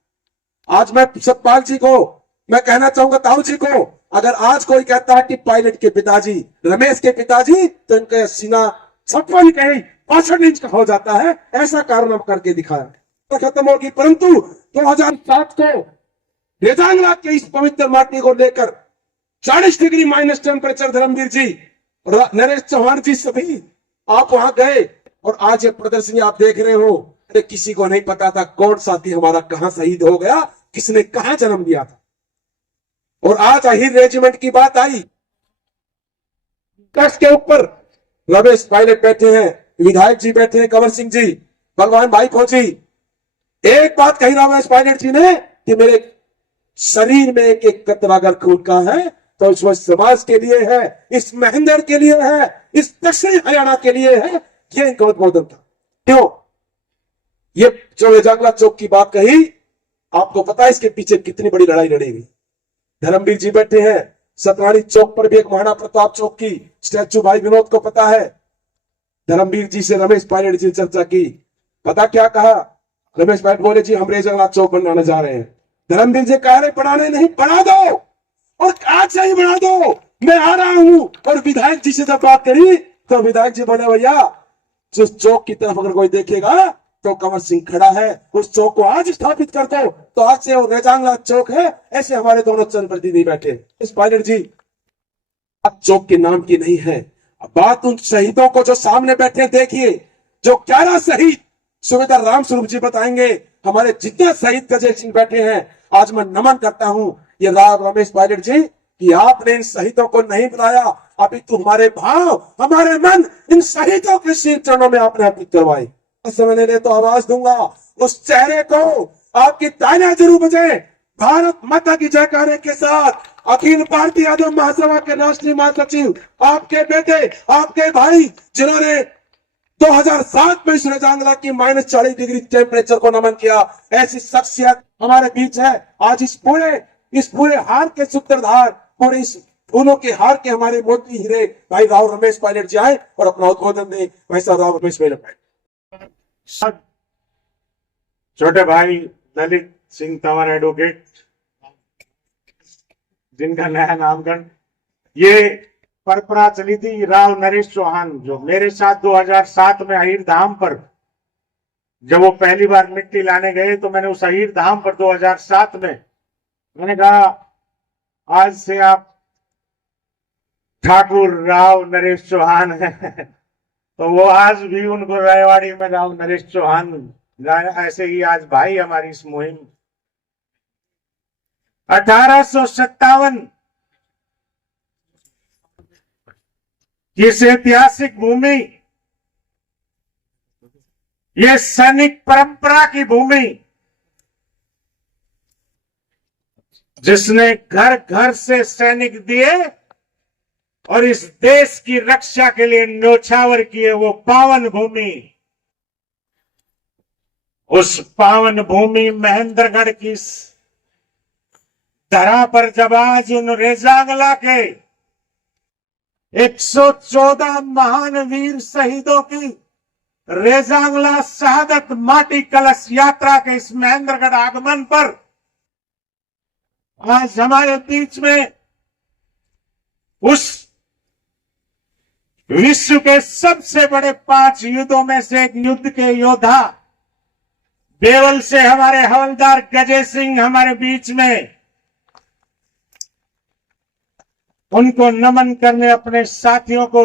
आज मैं सतपाल जी को मैं कहना चाहूंगा, ताऊ जी को, अगर आज कोई कहता है कि पायलट के पिताजी, रमेश के पिताजी, तो इनका सीना 56 कहीं 65 इंच का हो जाता है। ऐसा कारनामा करके दिखाया तो खत्म होगी। परंतु 2007 को रेजांगला के इस पवित्र माटी को लेकर 40 डिग्री माइनस टेम्परेचर, धर्मवीर जी, नरेश चौहान जी, सभी आप वहां गए, और आज ये प्रदर्शनी आप देख रहे हो। अरे किसी को नहीं पता था कौन साथी हमारा कहां शहीद हो गया, किसने कहां जन्म लिया था। और आज अहिर रेजिमेंट की बात आई, कक्ष के ऊपर रमेश पायलट बैठे हैं, विधायक जी बैठे हैं, कंवर सिंह जी, भगवान भाई फौजी। एक बात कही रमेश पायलट जी ने कि मेरे शरीर में एक एक कतरा अगर खून का है तो इस समाज के लिए है, इस महेंद्र के लिए है, इस दक्षिण हरियाणा के लिए है। ये इनका उद्बोधन था। क्यों ये जो रेजांगला चौक की बात कही, आपको पता है इसके पीछे कितनी बड़ी लड़ाई लड़ी गई। धर्मवीर जी बैठे हैं, सतराणी चौक पर भी एक महाराणा प्रताप चौक की स्टैचू भाई विनोद को पता है। धर्मवीर जी से रमेश पायलट जी चर्चा की, पता क्या कहा? रमेश पायलट बोले जी हम रेजांगला चौक बनाने जा रहे हैं। धर्मवीर जी कह रहे बनाने नहीं, बना दो, और आज से ही बना दो, मैं आ रहा हूं। और विधायक जी से जब बात करी तो विधायक जी बोले भैया जिस चौक की तरफ अगर कोई देखेगा तो कंवर सिंह खड़ा है, उस चौक को आज स्थापित कर दो। तो आज से वो रेजांगला चौक है। ऐसे हमारे दोनों जनप्रतिनिधि बैठे। इस पायलट जी बात चौक के नाम की नहीं है, बात उन शहीदों को जो सामने बैठे देखिए, जो 11 शहीद सुबेदार राम स्वरूप जी बताएंगे, हमारे जितने शहीद गजेल सिंह बैठे हैं। आज मैं नमन करता हूं ये रमेश पायलट जी कि आपने इन शहीदों को नहीं बुलाया, अभी तो हमारे भाव हमारे मन इन शहीदों के श्री चरणों में आपने अर्पित करवाए। समय ने तो आवाज दूंगा, उस चेहरे को आपकी तालियां जरूर बजे। भारत माता की जयकारे के साथ अखिल भारतीय यादव महासभा के राष्ट्रीय महासचिव, आपके बेटे, आपके भाई, जिन्होंने 2007 में इस रेजांगला की -40 डिग्री टेम्परेचर को नमन किया, ऐसी शख्सियत हमारे बीच है। आज इस पूरे हार के सूत्रधार, पूरे इस फूलों के हार के हमारे मोती हीरे भाई राव रमेश पायलट जी आए और अपना उद्बोधन दे। वैसा राव रमेश पायलट। छोटे भाई ललित सिंह तंवर एडवोकेट, जिनका नया नामकरण, ये परंपरा चली थी। राव नरेश चौहान जो मेरे साथ 2007 में अहिर धाम पर, जब वो पहली बार मिट्टी लाने गए तो मैंने उस अहिर धाम पर 2007 में मैंने कहा आज से आप ठाकुर राव नरेश चौहान है। तो वो आज भी उनको रायवाड़ी में राव नरेश चौहान गाया। ऐसे ही आज भाई हमारी इस मुहिम 1857 इस ऐतिहासिक भूमि, ये सैनिक परंपरा की भूमि, जिसने घर घर से सैनिक दिए और इस देश की रक्षा के लिए न्योछावर किए, वो पावन भूमि, उस पावन भूमि महेंद्रगढ़ की धरा पर जब आज उन रेजांगला के 114 महान वीर शहीदों की रेजांगला शहादत माटी कलश यात्रा के इस महेंद्रगढ़ आगमन पर आज हमारे बीच में उस विश्व के सबसे बड़े 5 युद्धों में से एक युद्ध के योद्धा बेवल से हमारे हवलदार गजेल सिंह हमारे बीच में, उनको नमन करने अपने साथियों को,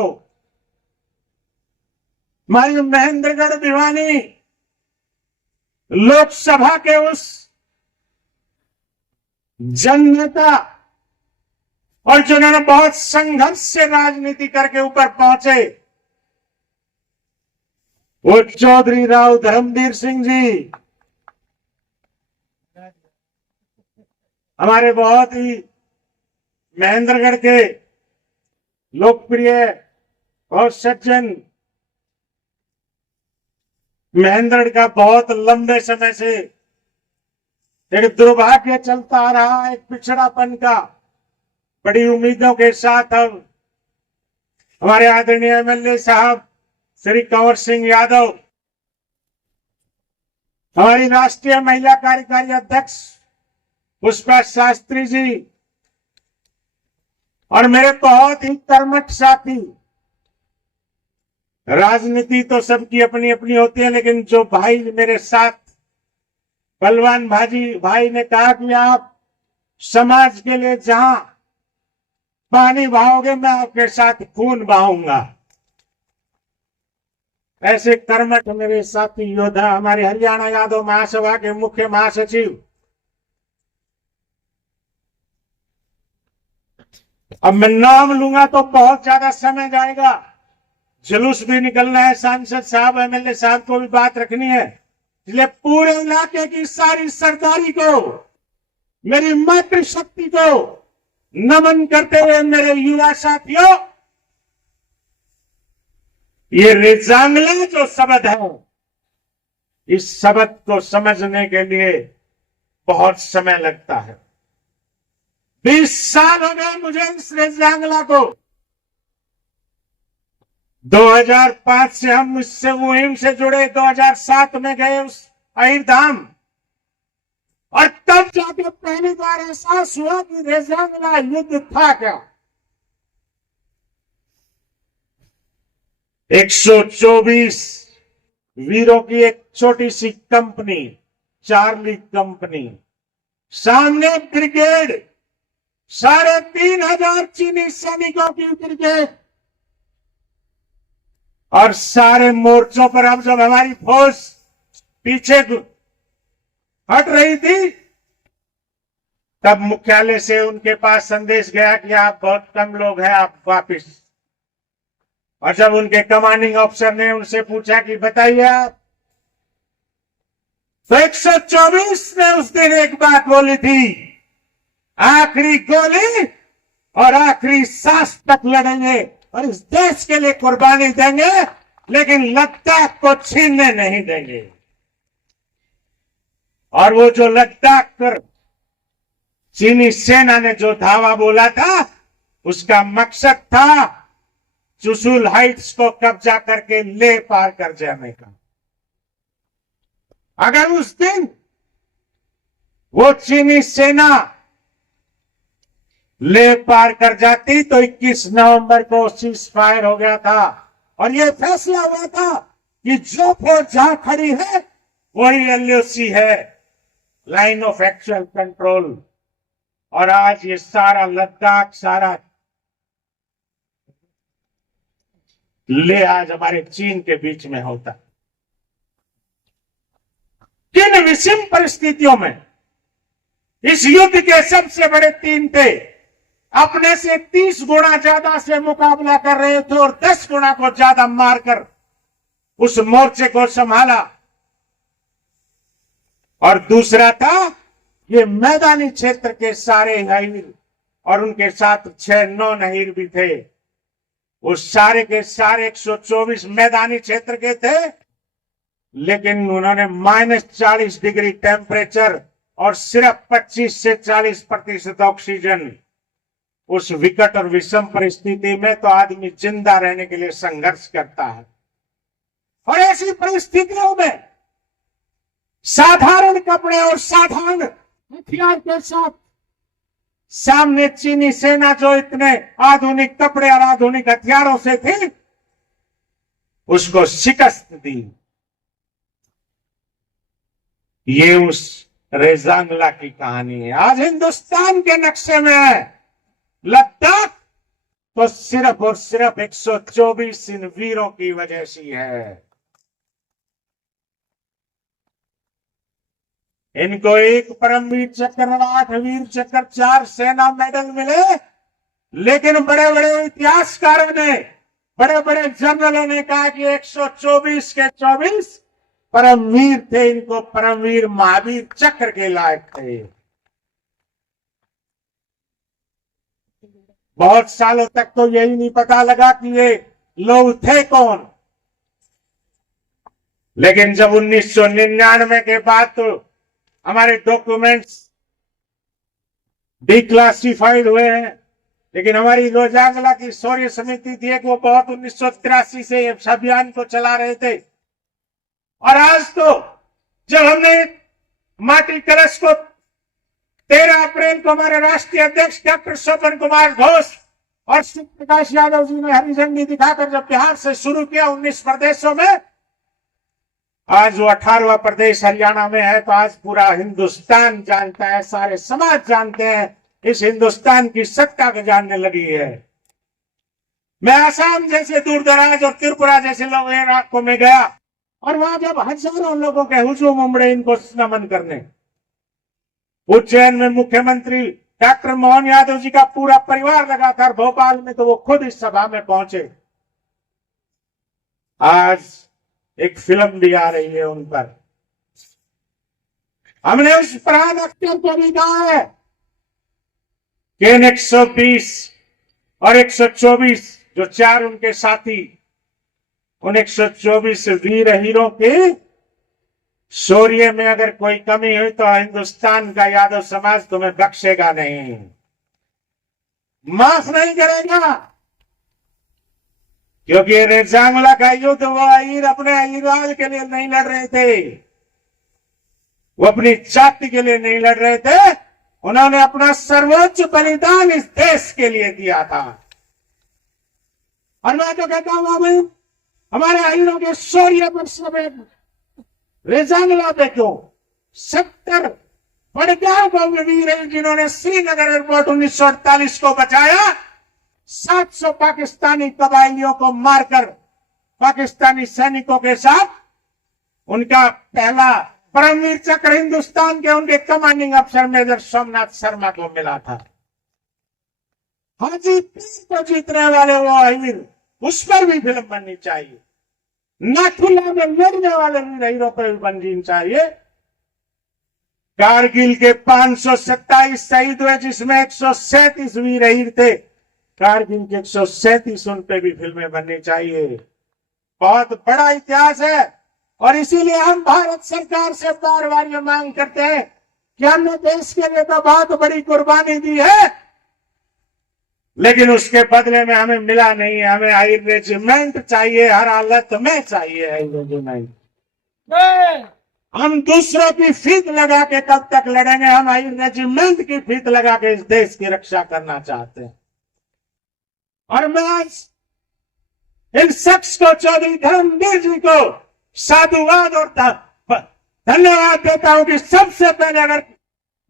हमारी महेंद्रगढ़ भिवानी लोकसभा के उस जननेता और जिन्होंने बहुत संघर्ष से राजनीति करके ऊपर पहुंचे, वो चौधरी राव धर्मवीर सिंह जी, हमारे बहुत ही महेंद्रगढ़ के लोकप्रिय और सज्जन, महेंद्रगढ़ का बहुत लंबे समय से एक दुर्भाग्य चलता आ रहा, एक पिछड़ापन का, बड़ी उम्मीदों के साथ अब हमारे आदरणीय एमएलए साहब श्री कंवर सिंह यादव, हमारी राष्ट्रीय महिला कार्यकारी अध्यक्ष पुष्पा शास्त्री जी और मेरे बहुत ही कर्मठ साथी। राजनीति तो सबकी अपनी अपनी होती है, लेकिन जो भाई मेरे साथ बलवान भाई ने कहा कि आप समाज के लिए जहां पानी बहाओगे मैं आपके साथ खून बहाऊंगा। ऐसे कर्मठ मेरे साथी योद्धा हमारे हरियाणा यादव महासभा के मुख्य महासचिव, अब मैं नाम लूंगा तो बहुत ज्यादा समय जाएगा, जुलूस भी निकलना है, सांसद साहब एमएलए साहब को भी बात रखनी है, इसलिए पूरे इलाके की सारी सरदारी को, मेरी मातृशक्ति को नमन करते हुए मेरे युवा साथियों, ये रेजांगला जो शब्द है, इस शब्द को समझने के लिए बहुत समय लगता है। 20 साल हो गए मुझे इस रेजांगला को। 2005 से हम इससे मुहिम से जुड़े, 2007 में गए उस अहिर धाम, और तब जाके पहली बार एहसास हुआ कि रेजांगला युद्ध था क्या। 124 वीरों की एक छोटी सी कंपनी, चार्ली कंपनी, सामने ब्रिगेड, 3,500 चीनी सैनिकों की ब्रिगेड, और सारे मोर्चों पर अब जब हमारी फौज पीछे हट रही थी, तब मुख्यालय से उनके पास संदेश गया कि आप बहुत कम लोग हैं, आप वापिस। और जब उनके कमांडिंग ऑफिसर ने उनसे पूछा कि बताइए आप, तो 124 ने उस दिन एक बात बोली थी, आखिरी गोली और आखिरी सांस तक लड़ेंगे और इस देश के लिए कुर्बानी देंगे, लेकिन लद्दाख को छीनने नहीं देंगे। और वो जो लद्दाख पर चीनी सेना ने जो धावा बोला था, उसका मकसद था चुशुल हाइट्स को कब्जा करके ले पार कर जाने का। अगर उस दिन वो चीनी सेना ले पार कर जाती तो 21 नवंबर को सीज फायर हो गया था, और ये फैसला हुआ था कि जो फौज जहां खड़ी है वही एलओसी है, लाइन ऑफ एक्चुअल कंट्रोल। और आज ये सारा लद्दाख, सारा ले आज हमारे चीन के बीच में होता। किन विषम परिस्थितियों में इस युद्ध के सबसे बड़े 3 थे, अपने से 30 गुना ज्यादा से मुकाबला कर रहे थे और 10 गुना को ज्यादा मारकर उस मोर्चे को संभाला। और दूसरा था ये मैदानी क्षेत्र के सारे अहीर, और उनके साथ 6-9 अहीर भी थे। वो सारे के सारे 124 मैदानी क्षेत्र के थे, लेकिन उन्होंने -40 डिग्री टेम्परेचर और सिर्फ 25 से 40% ऑक्सीजन। उस विकट और विषम परिस्थिति में तो आदमी जिंदा रहने के लिए संघर्ष करता है, और ऐसी परिस्थितियों में साधारण कपड़े और साधारण हथियार के साथ सामने चीनी सेना जो इतने आधुनिक कपड़े और आधुनिक हथियारों से थी, उसको शिकस्त दी। ये उस रेजांगला की कहानी है। आज हिंदुस्तान के नक्शे में है लद्दाख, तो सिर्फ और सिर्फ 124 इन वीरों की वजह से है। इनको 1 परमवीर चक्र, 8 वीर चक्र, 4 सेना मेडल मिले, लेकिन बड़े बड़े इतिहासकारों ने, बड़े बड़े जनरलों ने कहा कि 124 के 24 परमवीर थे, इनको परमवीर महावीर चक्र के लायक थे। बहुत सालों तक तो यही नहीं पता लगा कि ये लोग थे कौन, लेकिन जब 1999 के बाद तो हमारे डॉक्यूमेंट्स डिक्लासिफाइड हुए हैं, लेकिन हमारी रेजांगला की शौर्य समिति थी एक, वो बहुत 1983 से इस अभियान को चला रहे थे। और आज तो जब हमने माटी कलश को 13 अप्रैल को हमारे राष्ट्रीय अध्यक्ष डॉक्टर स्वपन कुमार घोष और श्री प्रकाश यादव जी ने हरी झंडी दिखाकर जब बिहार से शुरू किया 19 प्रदेशों में, आज वो 18वां प्रदेश हरियाणा में है, तो आज पूरा हिंदुस्तान जानता है, सारे समाज जानते हैं, इस हिंदुस्तान की सत्ता को जानने लगी है। मैं असम जैसे दूर दराज और त्रिपुरा जैसे लोग इलाकों में गया और वहां जब हजारों लोगों के हुजूम उमड़े इनको नमन करने। उज्जैन में मुख्यमंत्री डॉक्टर मोहन यादव जी का पूरा परिवार लगा था, भोपाल में तो वो खुद इस सभा में पहुंचे। आज एक फिल्म भी आ रही है उन पर। हमने उस फरहान अख्तर को भी कहा है कि इन 120 और 124 जो 4 उनके साथी, उन 124 वीर हीरो के शौर्य में अगर कोई कमी हुई तो हिंदुस्तान का यादव समाज तुम्हें बख्शेगा नहीं, माफ नहीं करेगा। क्योंकि रेजांगला का युद्ध वो अहीर अपने अहीरवाद के लिए नहीं लड़ रहे थे, वो अपनी जाति के लिए नहीं लड़ रहे थे, उन्होंने अपना सर्वोच्च बलिदान इस देश के लिए दिया था। और मैं तो कहता हूं हमारे अहीरों के शौर्य पर सब रेजांगला पे क्यों 70 बड़गांव को वीर हैं जिन्होंने श्रीनगर एयरपोर्ट 1948 को बचाया, 700 पाकिस्तानी कबायलियों को मारकर पाकिस्तानी सैनिकों के साथ उनका पहला परमवीर चक्र हिंदुस्तान के उनके कमांडिंग अफसर मेजर सोमनाथ शर्मा को मिला था। हाजी पीर को जीतने वाले वो अहीर, उस पर भी फिल्म बननी चाहिए। नाथुल्ला में लड़ने वाले वीर हीरो पर भी बननी चाहिए। कारगिल के 527 शहीद हुए जिसमें 137 वीर हीर थे, कारगिल के 137 उन पे भी फिल्में बननी चाहिए। बहुत बड़ा इतिहास है और इसीलिए हम भारत सरकार से बार बार ये मांग करते हैं कि हमने देश के लिए तो बहुत बड़ी कुर्बानी दी है, लेकिन उसके बदले में हमें मिला नहीं है। हमें हायर रेजिमेंट चाहिए, हर हालत में चाहिए हायर रेजिमेंट। हम दूसरों की फीत लगा के कब तक लड़ेंगे? हम हायर रेजिमेंट की फीत लगा के इस देश की रक्षा करना चाहते हैं। और मैं आज इन शख्स को, चौधरी धर्मवीर जी को साधुवाद और धन्यवाद देता हूं कि सबसे पहले अगर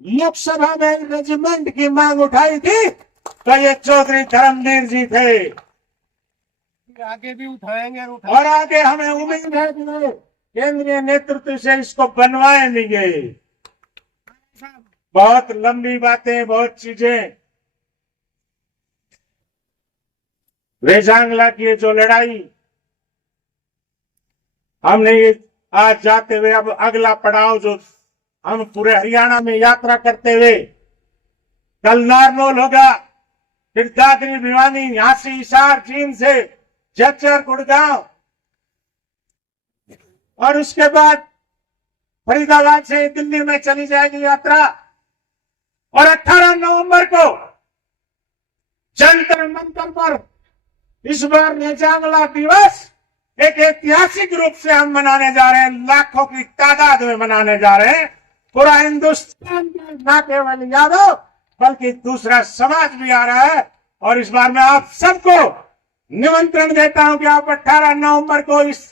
लोकसभा में रेजिमेंट की मांग उठाई थी तो ये चौधरी धर्मवीर जी थे। आगे भी उठाएंगे और आगे हमें उम्मीद है कि केंद्रीय नेतृत्व से इसको बनवाएंगे। बहुत लंबी बातें, बहुत चीजें। रेजांगला की जो लड़ाई हमने ये आज जाते हुए, अब अगला पड़ाव जो हम पूरे हरियाणा में यात्रा करते हुए, कल नारनौल होगा, फिर दादरी, भिवानी, झांसी, हिसार, जींद से झज्जर, गुड़गांव, और उसके बाद फरीदाबाद से दिल्ली में चली जाएगी यात्रा। और 18 नवंबर को जंतर मंतर पर इस बार रेजांगला दिवस एक ऐतिहासिक रूप से हम मनाने जा रहे हैं। लाखों की तादाद में मनाने जा रहे हैं। पूरा हिंदुस्तान के ना केवल यादव बल्कि दूसरा समाज भी आ रहा है। और इस बार मैं आप सबको निमंत्रण देता हूं कि आप 18 नवंबर को इस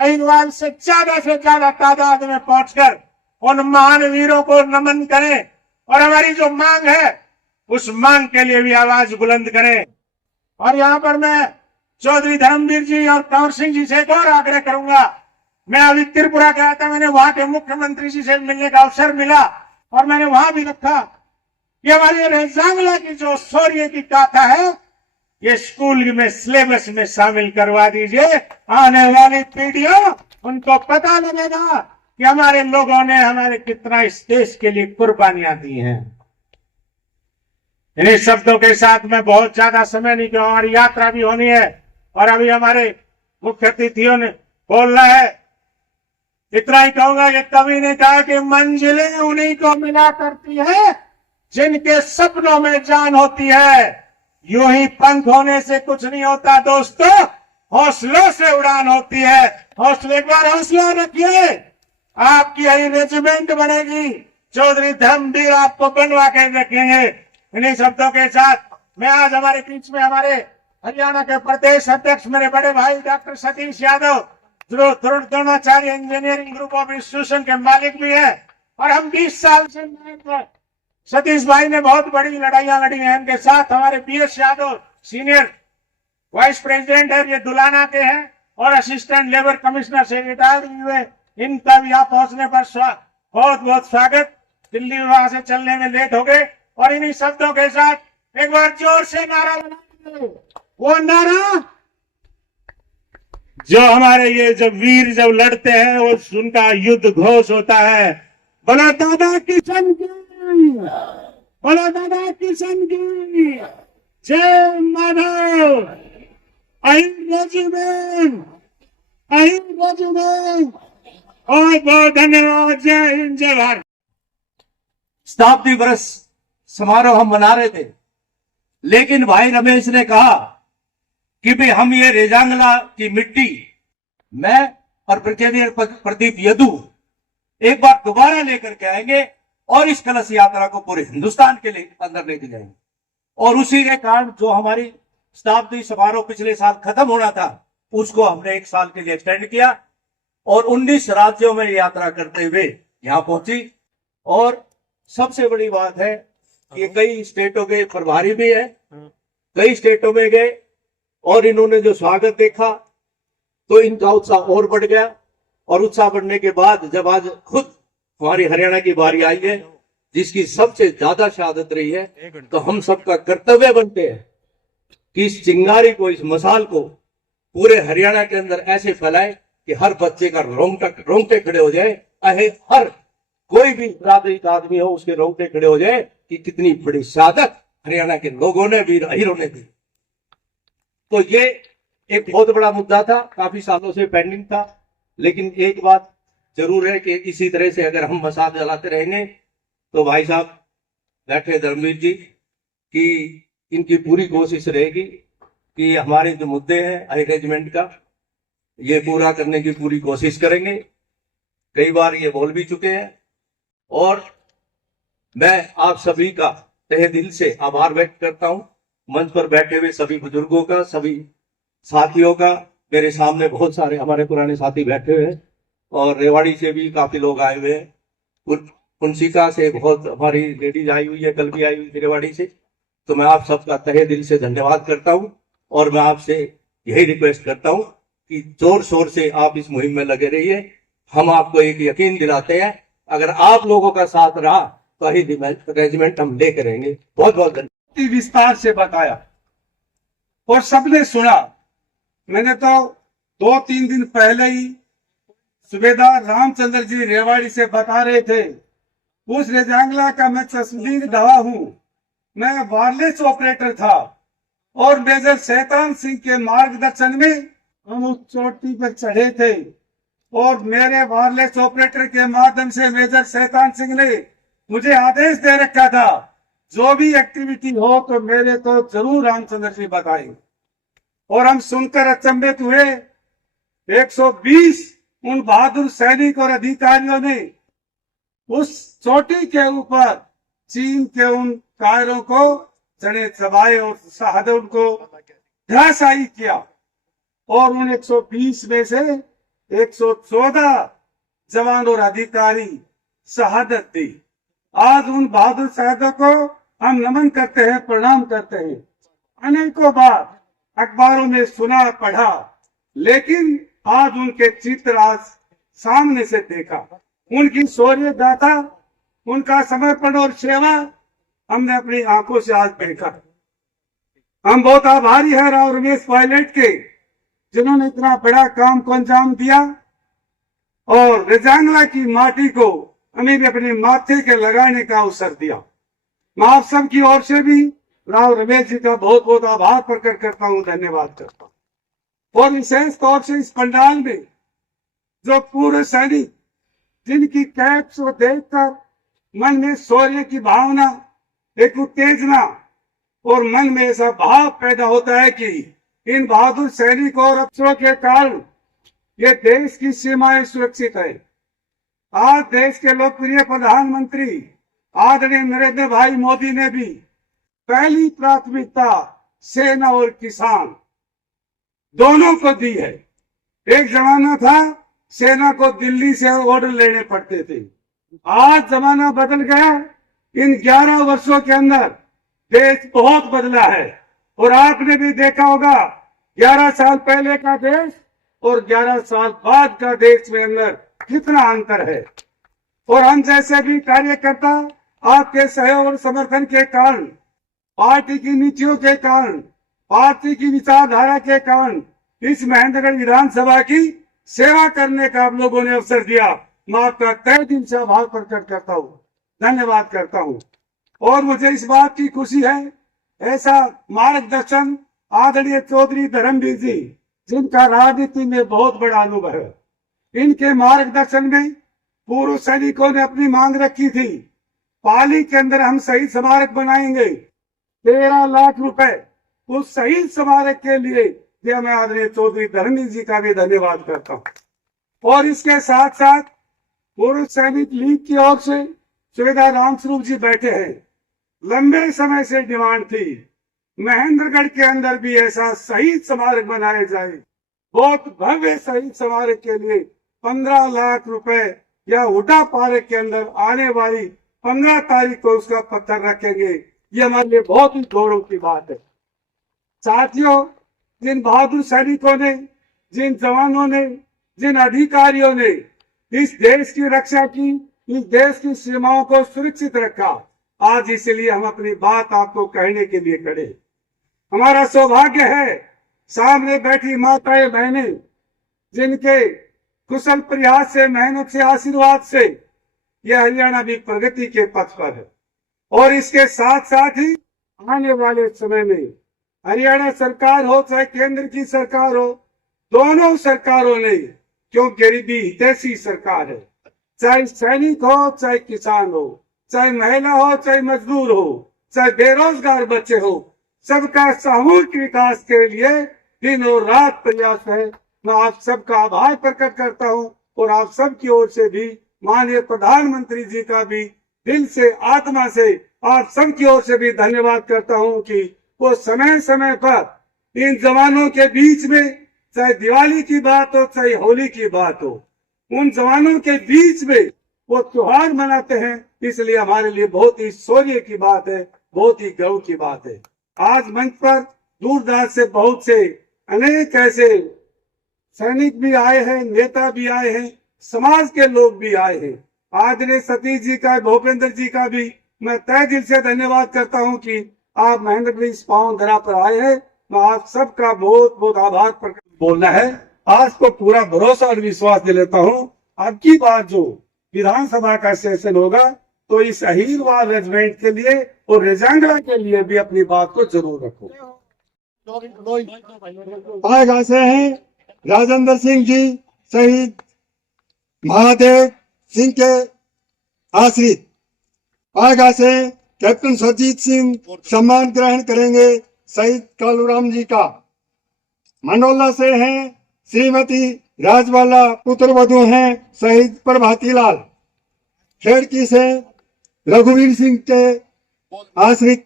अहिरवाल से ज्यादा तादाद में पहुंचकर उन महान वीरों को नमन करें और हमारी जो मांग है उस मांग के लिए भी आवाज बुलंद करें। और यहाँ पर मैं चौधरी धर्मवीर जी और कंवर सिंह जी से एक और आग्रह करूंगा। मैं अभी त्रिपुरा गया था, मैंने वहां के मुख्यमंत्री जी से मिलने का अवसर मिला और मैंने वहां भी रखा कि हमारी रेजांगला की जो शौर्य की गाथा है ये स्कूल में सिलेबस में शामिल करवा दीजिए। आने वाली पीढ़ियों उनको पता लगेगा कि हमारे लोगों ने हमारे कितना इस देश के लिए कुर्बानियां दी हैं। इन्हीं शब्दों के साथ मैं बहुत ज्यादा समय नहीं कहूं, हमारी यात्रा भी होनी है और अभी हमारे मुख्य अतिथियों ने बोलना है। इतना ही कहूंगा कि कवि ने कहा कि मंजिलें उन्हीं को मिला करती है जिनके सपनों में जान होती है। यूं ही पंख होने से कुछ नहीं होता दोस्तों, हौसलों से उड़ान होती है। हौसले, एक बार हौसला रखिए, आपकी यही रेजिमेंट बनेगी। चौधरी धर्मवीर आपको बनवा के रखेंगे। इन्हीं शब्दों के साथ मैं आज हमारे बीच में हमारे हरियाणा के प्रदेश अध्यक्ष मेरे बड़े भाई डॉक्टर सतीश यादव, जो Dronacharya engineering group of institution के मालिक भी है और हम 20 साल से सतीश भाई ने बहुत बड़ी लड़ाइयां लड़ी हैं। इनके साथ हमारे BS Yadav senior, vice president है ये दुलाना के हैं, और असिस्टेंट लेबर कमिश्नर से रिटायर हुए, इनका भी यहाँ पहुंचने पर बहुत बहुत स्वागत। दिल्ली में वहां से चलने में लेट हो गए, और इन्हीं शब्दों के साथ एक बार जोर से नारा बनाएंगे, वो नारा जो हमारे ये जब वीर जब लड़ते हैं वो उनका युद्ध घोष होता है, बोलो दादा किशन की, बोलो दादा किशन की जय माधव, अहिर रेजिमेंट, अहिर रेजिमेंट। बहुत बहुत धन्यवाद। जय हिंद, जय भारत। शताब्दी वर्ष समारोह हम मना रहे थे, लेकिन भाई रमेश ने कहा कि भाई हम ये रेजांगला की मिट्टी, मैं और ब्रिगेडियर प्रदीप यदू एक बार दोबारा लेकर के आएंगे और इस कलश यात्रा को पूरे हिंदुस्तान के लिए अंदर लेके जाएंगे। और उसी के कारण जो हमारी शताब्दी समारोह पिछले साल खत्म होना था, उसको हमने 1 साल के लिए एक्सटेंड किया, और 19 राज्यों में यात्रा करते हुए यहां पहुंची। और सबसे बड़ी बात है कि कई स्टेटों के प्रभारी भी हैं, कई स्टेटों में गए, और इन्होंने जो स्वागत देखा तो इनका उत्साह और बढ़ गया। और उत्साह बढ़ने के बाद जब आज खुद हमारी हरियाणा की बारी आई है, जिसकी सबसे ज्यादा शहादत रही है, तो हम सबका कर्तव्य बनते हैं कि इस चिंगारी को, इस मसाल को पूरे हरियाणा के अंदर ऐसे फैलाए कि हर बच्चे का रोंगटे खड़े हो जाए, हर कोई भी बिरादरी का आदमी हो उसके रोंगटे खड़े हो जाए कि कितनी बड़ी शहादत हरियाणा के लोगों ने, वीर अहिरों ने दी। तो ये एक बहुत बड़ा मुद्दा था, काफी सालों से पेंडिंग था, लेकिन एक बात जरूर है कि इसी तरह से अगर हम मसाल जलाते रहेंगे तो भाई साहब बैठे धर्मवीर जी की इनकी पूरी कोशिश रहेगी कि हमारे जो मुद्दे हैं अहिर रेजिमेंट का, ये पूरा करने की पूरी कोशिश करेंगे। कई बार ये बोल भी चुके हैं, और मैं आप सभी का तहे दिल से आभार व्यक्त करता हूं, मंच पर बैठे हुए सभी बुजुर्गों का, सभी साथियों का। मेरे सामने बहुत सारे हमारे पुराने साथी बैठे हुए हैं, और रेवाड़ी से भी काफी लोग आए हुए हैं, पुंसिका से बहुत हमारी लेडीज आई हुई है, कल भी आई हुई थी रेवाड़ी से। तो मैं आप सबका तहे दिल से धन्यवाद करता हूं, और मैं आपसे यही रिक्वेस्ट करता हूं कि जोर शोर से आप इस मुहिम में लगे रहिए। हम आपको एक यकीन दिलाते हैं, अगर आप लोगों का साथ रहा तो अहिर रेजिमेंट हम लेकर रहेंगे। बहुत बहुत धन्यवाद। विस्तार से बताया और सबने सुना। मैंने तो 2-3 दिन पहले ही सूबेदार रामचंद्र जी रेवाड़ी से बता रहे थे, उस रेजांगला का मैं तस्वीर गवाह हूं। मैं वायरलेस ऑपरेटर था, और मेजर शैतान सिंह के मार्गदर्शन में हम उस चोटी पर चढ़े थे, और मेरे वायरलेस ऑपरेटर के माध्यम से मेजर शैतान सिंह ने मुझे आदेश दे रखा था, जो भी एक्टिविटी हो तो मेरे को जरूर रामचंद्र जी बताएं। और हम सुनकर अचंभित हुए, 120 उन बहादुर सैनिक और अधिकारियों ने उस चोटी के ऊपर चीन के उन कायरों को चढ़े चबाए और शहादत उनको धराशायी किया, और उन 120 में से 114 जवान और अधिकारी शहादत दी। आज उन बहादुर शहीदों को हम नमन करते हैं, प्रणाम करते हैं। अनेकों बार अखबारों में सुना पढ़ा, लेकिन आज उनके चित्र आज सामने से देखा। उनकी शौर्य गाथा, उनका समर्पण और सेवा हमने अपनी आंखों से आज देखा। हम बहुत आभारी हैं राव रमेश पायलट के, जिन्होंने इतना बड़ा काम को अंजाम दिया, और रेजांगला की माटी को हमें भी अपने माथे के लगाने का अवसर दिया। मैं आप सब की ओर से भी राव रमेश जी का बहुत बहुत आभार प्रकट करता हूँ, धन्यवाद करता हूँ। और विशेष तौर से इस पंडाल में जो पूर्व सैनिक, जिनकी कैप को देखकर मन में शौर्य की भावना, एक उत्तेजना और मन में ऐसा भाव पैदा होता है कि इन बहादुर सैनिकों और अफसरों के कारण ये देश की सीमाएं सुरक्षित है। आज देश के लोकप्रिय प्रधानमंत्री आदरणीय नरेंद्र भाई मोदी ने भी पहली प्राथमिकता सेना और किसान दोनों को दी है। एक जमाना था सेना को दिल्ली से ऑर्डर लेने पड़ते थे, आज जमाना बदल गया। इन 11 वर्षों के अंदर देश बहुत बदला है, और आपने भी देखा होगा 11 साल पहले का देश और 11 साल बाद का देश में अंदर कितना अंतर है। और हम जैसे भी कार्यकर्ता आपके सहयोग और समर्थन के कारण, पार्टी की नीतियों के कारण, पार्टी की विचारधारा के कारण इस महेंद्रगढ़ विधानसभा की सेवा करने का आप लोगों ने अवसर दिया। मैं आपका तहे दिल से आभार प्रकट करता हूँ, धन्यवाद करता हूँ। और मुझे इस बात की खुशी है, ऐसा मार्गदर्शन आदरणीय चौधरी धर्मवीर जी, जिनका राजनीति में बहुत बड़ा अनुभव है, इनके मार्गदर्शन में पूर्व सैनिकों ने अपनी मांग रखी थी, पाली के अंदर हम शहीद स्मारक बनाएंगे, 13 लाख रुपए उस शहीद स्मारक के लिए दिया। मैं आदरणीय चौधरी धर्मवीर जी का भी धन्यवाद करता हूँ। और इसके साथ साथ पूर्व सैनिक लीग की ओर से सुबेदार रामस्वरूप जी बैठे हैं। लंबे समय से डिमांड थी, महेंद्रगढ़ के अंदर भी ऐसा शहीद स्मारक बनाया जाए। बहुत भव्य शहीद स्मारक के लिए 15 लाख रुपए या हुडा पार्क के अंदर आने वाली 15 तारीख को उसका पत्थर रखेंगे। ये हमारे लिए बहुत ही गौरव की बात है। साथियों, जिन बहादुर सैनिकों ने, जिन जवानों ने, जिन अधिकारियों ने इस देश की रक्षा की, इस देश की सीमाओं को सुरक्षित रखा, आज इसलिए हम अपनी बात आपको कहने के लिए खड़े। हमारा सौभाग्य है सामने बैठी माताएं बहनें, जिनके कुशल प्रयास से, मेहनत से, आशीर्वाद से यह हरियाणा भी प्रगति के पथ पर है। और इसके साथ साथ ही आने वाले समय में हरियाणा सरकार हो चाहे केंद्र की सरकार हो, दोनों सरकारों ने, क्यों गरीबी हितैषी सरकार है, चाहे सैनिक हो चाहे किसान हो, चाहे महिला हो चाहे मजदूर हो, चाहे बेरोजगार बच्चे हो, सबका सामूहिक विकास के लिए दिन और रात प्रयास है। मैं आप सबका आभार प्रकट करता हूं और आप सबकी ओर से भी माननीय प्रधानमंत्री जी का भी दिल से, आत्मा से आप सबकी ओर से भी धन्यवाद करता हूं कि वो समय समय पर इन जवानों के बीच में, चाहे दिवाली की बात हो चाहे होली की बात हो, उन जवानों के बीच में वो त्योहार मनाते हैं। इसलिए हमारे लिए बहुत ही शौर्य की बात है, बहुत ही गर्व की बात है। आज मंच पर दूर दराज से बहुत से अनेक ऐसे सैनिक भी आए हैं, नेता भी आए हैं, समाज के लोग भी आए हैं। आदरणीय सतीश जी का, भूपेंद्र जी का भी मैं तहे दिल से धन्यवाद करता हूं कि आप महेंद्रगढ़ इस पावन धरा पर आए हैं। मैं आप सबका बहुत बहुत आभार प्रकट बोलना है। आज को पूरा भरोसा और विश्वास दिलाता हूं, अब की बार जो विधानसभा का सेशन होगा तो इस अहीरवार रेजिमेंट के लिए और रेजांगला के लिए भी अपनी बात को जरूर रखो। पाएगा से हैं राजेंद्र सिंह जी, शहीद महादेव सिंह के आश्रित। पाएगा से कैप्टन सुरजीत सिंह सम्मान ग्रहण करेंगे शहीद कालूराम जी का। मंडोला से हैं श्रीमती राजवाला, पुत्र वधू हैं शहीद प्रभाती लाल। खेड़की से रघुवीर सिंह के आश्रित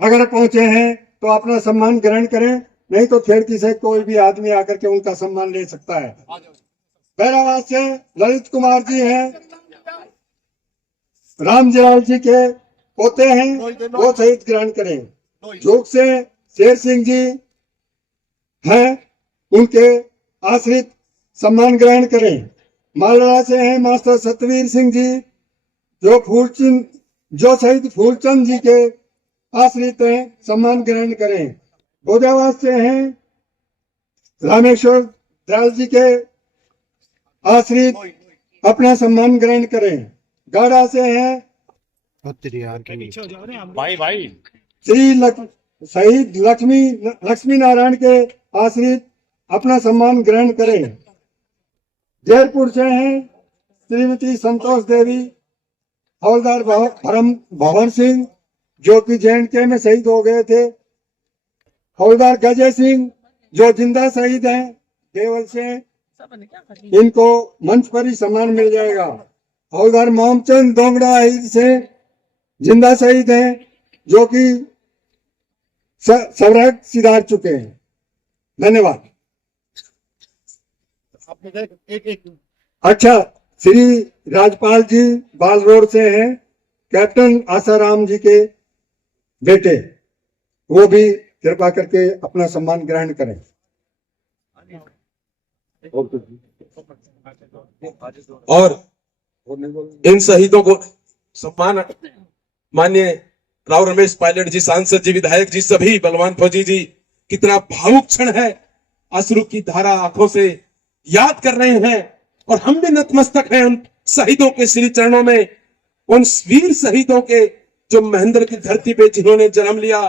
अगर पहुंचे हैं तो अपना सम्मान ग्रहण करें, नहीं तो खेड़की से कोई भी आदमी आकर के उनका सम्मान ले सकता है। बैरावास से ललित कुमार जी हैं, रामजीलाल जी के पोते हैं, वो शहीद ग्रहण करें। जोग से शेर सिंह जी हैं, उनके आश्रित सम्मान ग्रहण करें। मालड़ा से हैं मास्टर सतवीर सिंह जी, जो शहीद फूलचंद जी के आश्रित हैं, सम्मान ग्रहण करें। गोदावास से हैं रामेश्वर दयाल जी के आश्रित, अपना सम्मान ग्रहण करें। गाड़ा से हैं शहीद लक्ष्मी नारायण के आश्रित, अपना सम्मान ग्रहण करें। जयपुर से हैं श्रीमती संतोष देवी, हवलदार भवन सिंह जो कि JNK में शहीद हो गए थे। हवलदार गजय सिंह जो जिंदा शहीद हैं केवल से, इनको मंच पर ही सम्मान मिल जाएगा। हवलदार मोहम्मचंद दोंगड़ा से जिंदा शहीद हैं, जो कि सवराग सिधार चुके हैं। धन्यवाद। अच्छा, श्री राजपाल जी बाल रोड से हैं, कैप्टन आसाराम जी के बेटे, वो भी कृपा करके अपना सम्मान ग्रहण करें। और इन शहीदों को सम्मान माननीय राव रमेश पायलट जी, सांसद जी, विधायक जी, सभी बलवान फौजी जी, कितना भावुक क्षण है, अश्रु की धारा आंखों से याद कर रहे हैं और हम भी नतमस्तक हैं उन शहीदों के श्री चरणों में, उन वीर शहीदों के जो महेंद्र की धरती पे जिन्होंने जन्म लिया।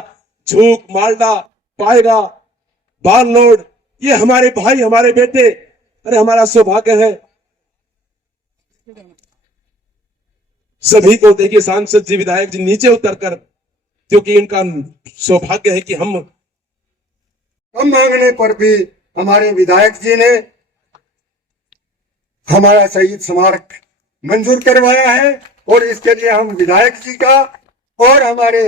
झूक, मालडा, पायरा, बारलोड, ये हमारे भाई, हमारे बेटे, अरे हमारा सौभाग्य है। सभी को देखिए, सांसद जी, विधायक जी नीचे उतरकर, क्योंकि इनका सौभाग्य है कि हम कम मांगने पर भी हमारे विधायक जी ने हमारा शहीद स्मारक मंजूर करवाया है और इसके लिए हम विधायक जी का और हमारे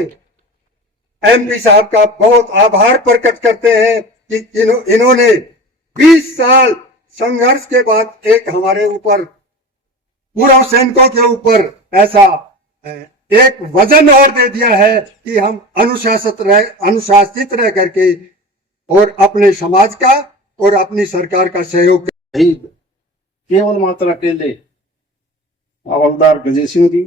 एमपी साहब का बहुत आभार प्रकट करते हैं कि इन्होंने 20 साल संघर्ष के बाद एक हमारे ऊपर, पूर्व सैनिकों के ऊपर ऐसा एक वजन और दे दिया है कि हम अनुशासित रह करके और अपने समाज का और अपनी सरकार का सहयोग। शहीद केवल मात्र अकेले हवलदार गजेश सिंह जी,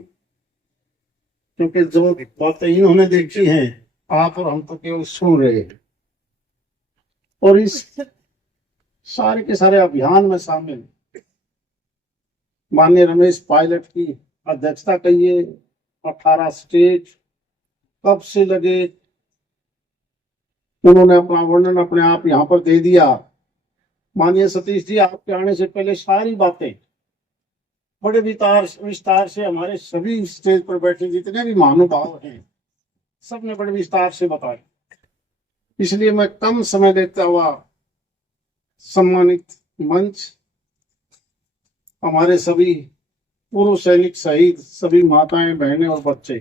क्योंकि जो बातें इन्होंने देखी हैं आप और हम तो केवल सुन रहे हैं, और इस सारे के सारे अभियान में शामिल माननीय रमेश पायलट की अध्यक्षता कहिए, 18 स्टेट कब से लगे, उन्होंने अपना वर्णन अपने आप यहाँ पर दे दिया। माननीय सतीश जी, आपके आने से पहले सारी बातें बड़े विस्तार से हमारे सभी स्टेज पर बैठे जितने भी महानुभाव हैं सबने बड़े विस्तार से बताया, इसलिए मैं कम समय लेता हुआ सम्मानित मंच, हमारे सभी पूर्व सैनिक शहीद, सभी माताएं, बहनें और बच्चे,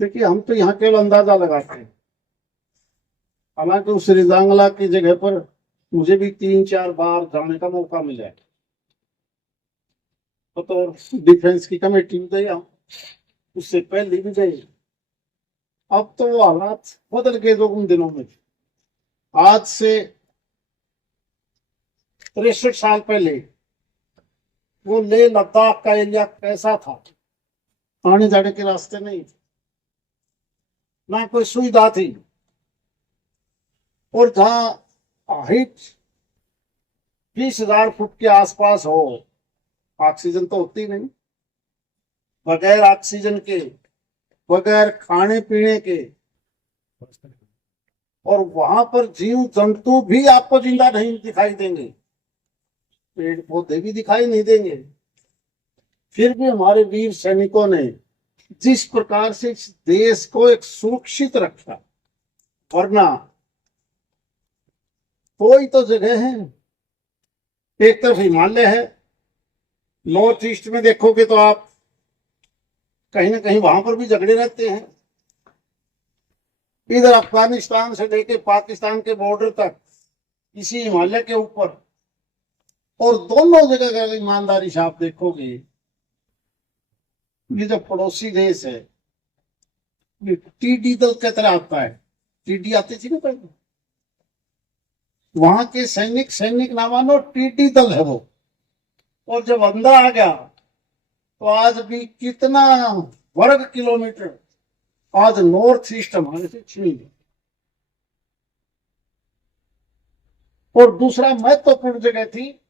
देखिए हम तो यहाँ केवल अंदाजा लगाते हैं, हालांकि उस रिजांगला की जगह पर मुझे भी 3-4 बार जाने का मौका मिला है, तो डिफेंस की कमेटी में गया, उससे पहले भी गए। अब तो वो हालात बदल गए उन दिनों में। आज से 63 साल पहले वो लेह लद्दाख का एरिया कैसा था, आने जाने के रास्ते नहीं थे, ना कोई सुविधा थी, और जहां हाइट 20,000 फुट के आसपास हो, ऑक्सीजन तो होती नहीं, बगैर ऑक्सीजन के, बगैर खाने पीने के, और वहां पर जीव जंतु भी आपको जिंदा नहीं दिखाई देंगे, पेड़ पौधे भी दिखाई नहीं देंगे। फिर भी हमारे वीर सैनिकों ने जिस प्रकार से इस देश को एक सुरक्षित रखा, वरना कोई तो जगह है, एक तरफ हिमालय है, नॉर्थ ईस्ट में देखोगे तो आप कहीं ना कहीं वहां पर भी झगड़े रहते हैं, इधर अफगानिस्तान से लेके पाकिस्तान के बॉर्डर तक इसी हिमालय के ऊपर, और दोनों जगह का ईमानदारी से आप देखोगे, ये जो पड़ोसी देश है ये टीडी दल की तरह आता है, टीडी आती थी ना पहले, वहां के सैनिक ना मानो टीडी दल है वो, और जब अंदर आ गया तो आज भी कितना वर्ग किलोमीटर आज नॉर्थ ईस्ट हमारे से छीन गया। और दूसरा महत्वपूर्ण जगह थी,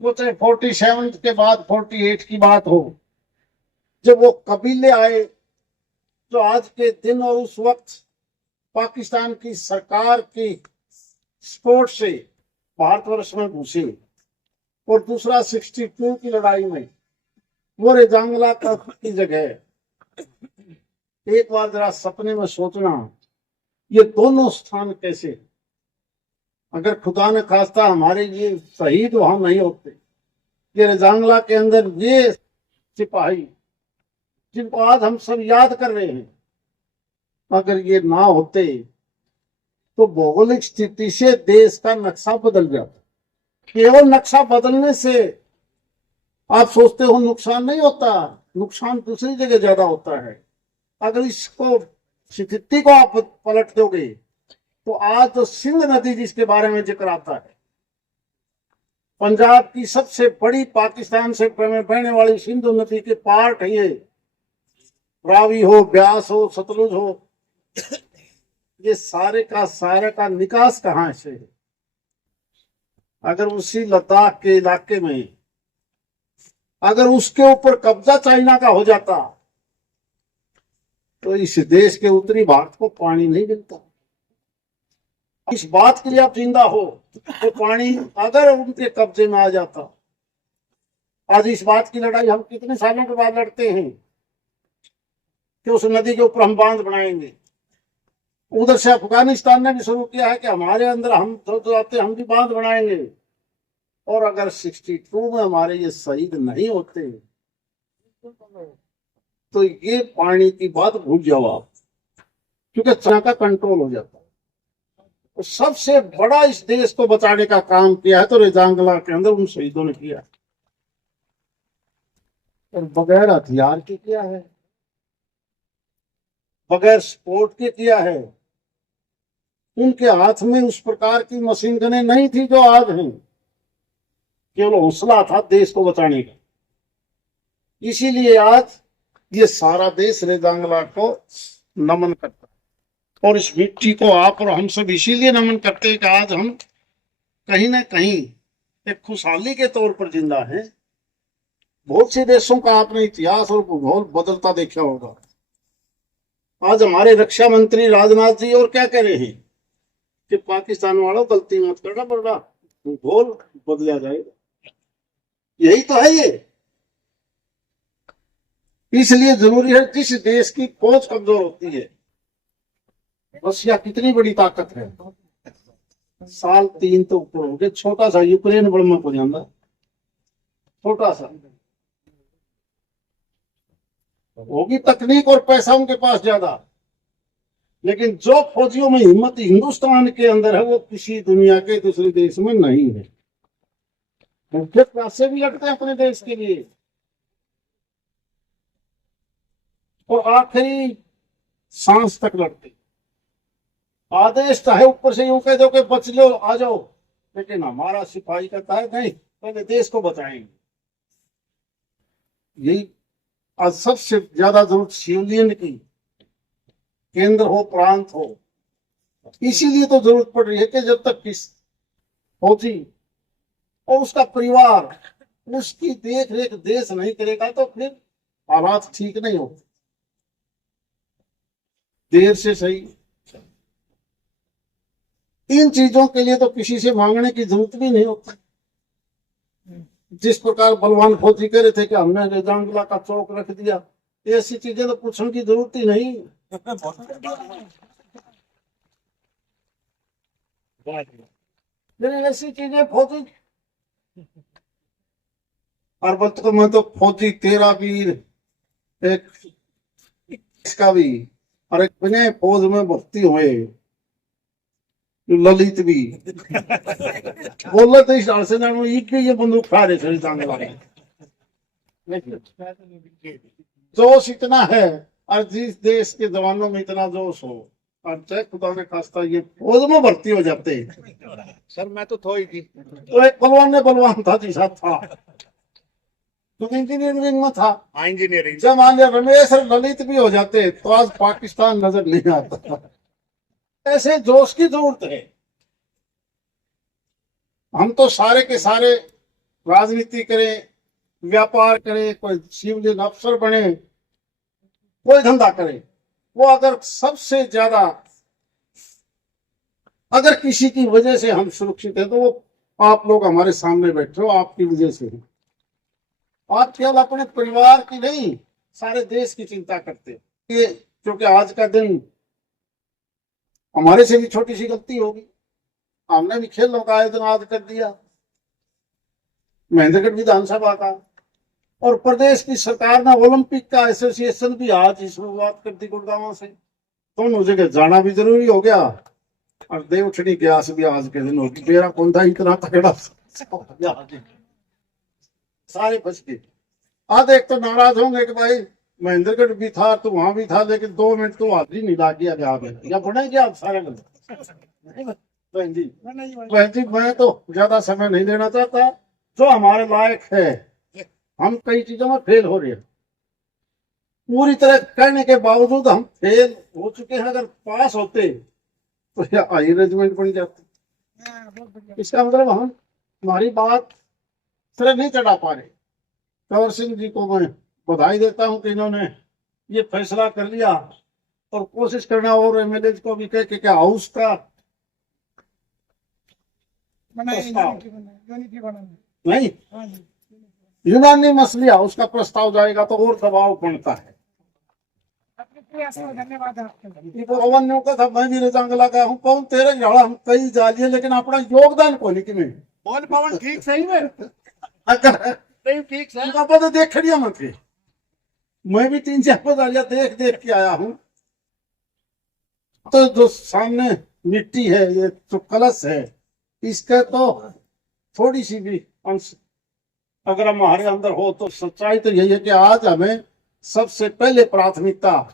वो चाहे 47 के बाद 48 की बात हो, जब वो कबीले आए जो आज के दिन और उस वक्त पाकिस्तान की सरकार की सपोर्ट से भारतवर्ष में घुसे, और दूसरा 62 की लड़ाई में वो रेजांगला की जगह, एक बार जरा सपने में सोचना, ये दोनों स्थान कैसे, अगर खुदा न खास्ता हमारे ये शहीद वहां नहीं होते, ये रेजांगला के अंदर ये सिपाही जिनको आज हम सब याद कर रहे हैं, अगर ये ना होते तो भौगोलिक स्थिति से देश का नक्शा बदल जाता। केवल नक्शा बदलने से आप सोचते हो नुकसान नहीं होता, नुकसान दूसरी जगह ज्यादा होता है। अगर इसको स्थिति को आप पलट दोगे तो आज तो सिंध नदी जिसके बारे में जिक्र आता है, पंजाब की सबसे बड़ी पाकिस्तान से बहने वाली सिंधु नदी के पार्ट है ये। रावी हो, ब्यास हो, सतलुज हो, ये सारे का निकास कहाँ से है? अगर उसी लद्दाख के इलाके में अगर उसके ऊपर कब्जा चाइना का हो जाता तो इस देश के उत्तरी भाग को पानी नहीं मिलता। इस बात के लिए आप जिंदा हो तो पानी अगर उनके कब्जे में आ जाता। आज इस बात की लड़ाई हम कितने सालों के बाद लड़ते हैं कि उस नदी के ऊपर हम बांध बनाएंगे। उधर से अफगानिस्तान ने भी शुरू किया है कि हमारे अंदर हम जो आते हम भी बांध बनाएंगे। और अगर 62 में हमारे ये शहीद नहीं होते तो ये पानी की बात भूल जाओ आप, क्योंकि चाइना का कंट्रोल हो जाता है। तो सबसे बड़ा इस देश को बचाने का काम किया है तो रेजांगला के अंदर उन शहीदों ने किया, और बगैर हथियार के किया है, बगैर सपोर्ट के किया है। उनके हाथ में उस प्रकार की मशीन गनें नहीं थी जो आज हैं, केवल हौसला था देश को बचाने का। इसीलिए आज ये सारा देश रेजांगला को नमन करता है, और इस मिट्टी को आप और हम सब इसीलिए नमन करते हैं कि आज हम कहीं ना कहीं एक खुशहाली के तौर पर जिंदा है। बहुत से देशों का आपने इतिहास और भूगोल बदलता देखा होगा। आज हमारे रक्षा मंत्री राजनाथ जी और क्या कह रहे हैं कि पाकिस्तान वालों गलती मत करना, वरना भूगोल बदला जाएगा। यही तो है ये। इसलिए जरूरी है, जिस देश की फौज कमजोर होती है, रशिया कितनी बड़ी ताकत है, साल 3 तो ऊपर हो गए, छोटा सा यूक्रेन बड़मा को जाना, छोटा सा होगी तकनीक और पैसा उनके पास ज्यादा, लेकिन जो फौजियों में हिम्मत हिंदुस्तान के अंदर है वो किसी दुनिया के दूसरे देश में नहीं है। मुख्य पैसे भी लगते हैं अपने देश के लिए, और आखिरी सांस तक लड़ते। आदेश चाहे ऊपर से यूं कह दो कि बच लो आ जाओ, लेकिन हमारा सिपाही कहता है नहीं, पहले देश को बचाएंगे। यही आज सबसे ज्यादा जरूरत सिविलियन की, केंद्र हो प्रांत हो। इसीलिए तो जरूरत पड़ रही है कि जब तक किस फौजी और उसका परिवार उसकी देख रेख देश नहीं करेगा तो फिर हालात ठीक नहीं होते। देर से सही, इन चीजों के लिए तो किसी से मांगने की जरूरत भी नहीं होती। जिस प्रकार बलवान फौजी कह रहे थे कि हमने रेजांगला का चौक रख दिया, ऐसी चीजें तो पूछने की जरूरत ही नहीं। लेकिन ऐसी चीजें फौजी और बल्कि मैं तो फौजी 13 वीर, एक इसका भी, और एक विनय फौज में भर्ती हुए ललित भी बोला तो इस से ये बंदूक खा रहे थे रेजांगला में। जोश इतना है, और जिस देश के जवानों में इतना जोश हो, और चाहे खुदा ने खास्ता ये फौज में भर्ती हो जाते। सर मैं तो थोड़ी थी, तो एक बलवान था जिसा था, तो इंजीनियरिंग में था, इंजीनियरिंग। जब मान लिया रमेश और ललित भी हो जाते तो आज पाकिस्तान नजर नहीं आता। ऐसे जोश की जरूरत है। हम तो सारे के सारे राजनीति करें, व्यापार करें, कोई सिविलियन अफसर बने, कोई धंधा करे, वो अगर सबसे ज्यादा अगर किसी की वजह से हम सुरक्षित हैं तो वो आप लोग हमारे सामने बैठे हो, आपकी वजह से हैं। आप केवल अपने परिवार की नहीं, सारे देश की चिंता करते हैं। ये क्योंकि आज का दिन हमारे से भी छोटी सी गलती होगी, हमने भी खेलों का आयोजन आज कर दिया, महेंद्रगढ़ विधानसभा का, और प्रदेश की सरकार ने ओलंपिक का एसोसिएशन भी आज ही शुरुआत कर दी गुड़गांव से। दोनों जगह जाना भी जरूरी हो गया, और देवठनी ग्यास भी आज के दिन होगी। मेरा कौन था इतना तगड़ा, सारे बच गए। आज एक तो नाराज होंगे कि भाई महेंद्रगढ़ भी था तो वहां भी था, लेकिन 2 मिनट तो हाजिरी नहीं ला गया या बने गया आप सारे बहन जी मैं तो ज्यादा समय नहीं देना चाहता। जो हमारे लायक है। हम कई चीजों में फेल हो रहे हैं, पूरी तरह कहने के बावजूद हम फेल हो चुके हैं। अगर पास होते तो ये हाई रेजिमेंट बन जाते। इसका मतलब हम हमारी बात सिरे नहीं चढ़ा पा रहे। कंवर सिंह जी को मैं बधाई देता हूं कि इन्होंने ये फैसला कर लिया, और कोशिश करना और एमएलए को भी कह के हाउस का प्रस्ताव नहीं, यूनानिमसली हाउस का प्रस्ताव जाएगा तो और दबाव बनता है। धन्यवाद आपका। पवन का था, मैं भी रेजांगला का हूँ। पवन तेरे झाड़ा हम कई जालिए, लेकिन अपना योगदान को नहीं में बोल पवन ठीक सही में नहीं ठीक सही का पता देख खड़िया मत के। मैं भी 3-4 पदालियां देख देख के आया हूँ। तो जो सामने मिट्टी है, ये जो कलश है, इसका तो थोड़ी सी भी अंश अगर हमारे अंदर हो तो सच्चाई तो यही है कि आज हमें सबसे पहले प्राथमिकता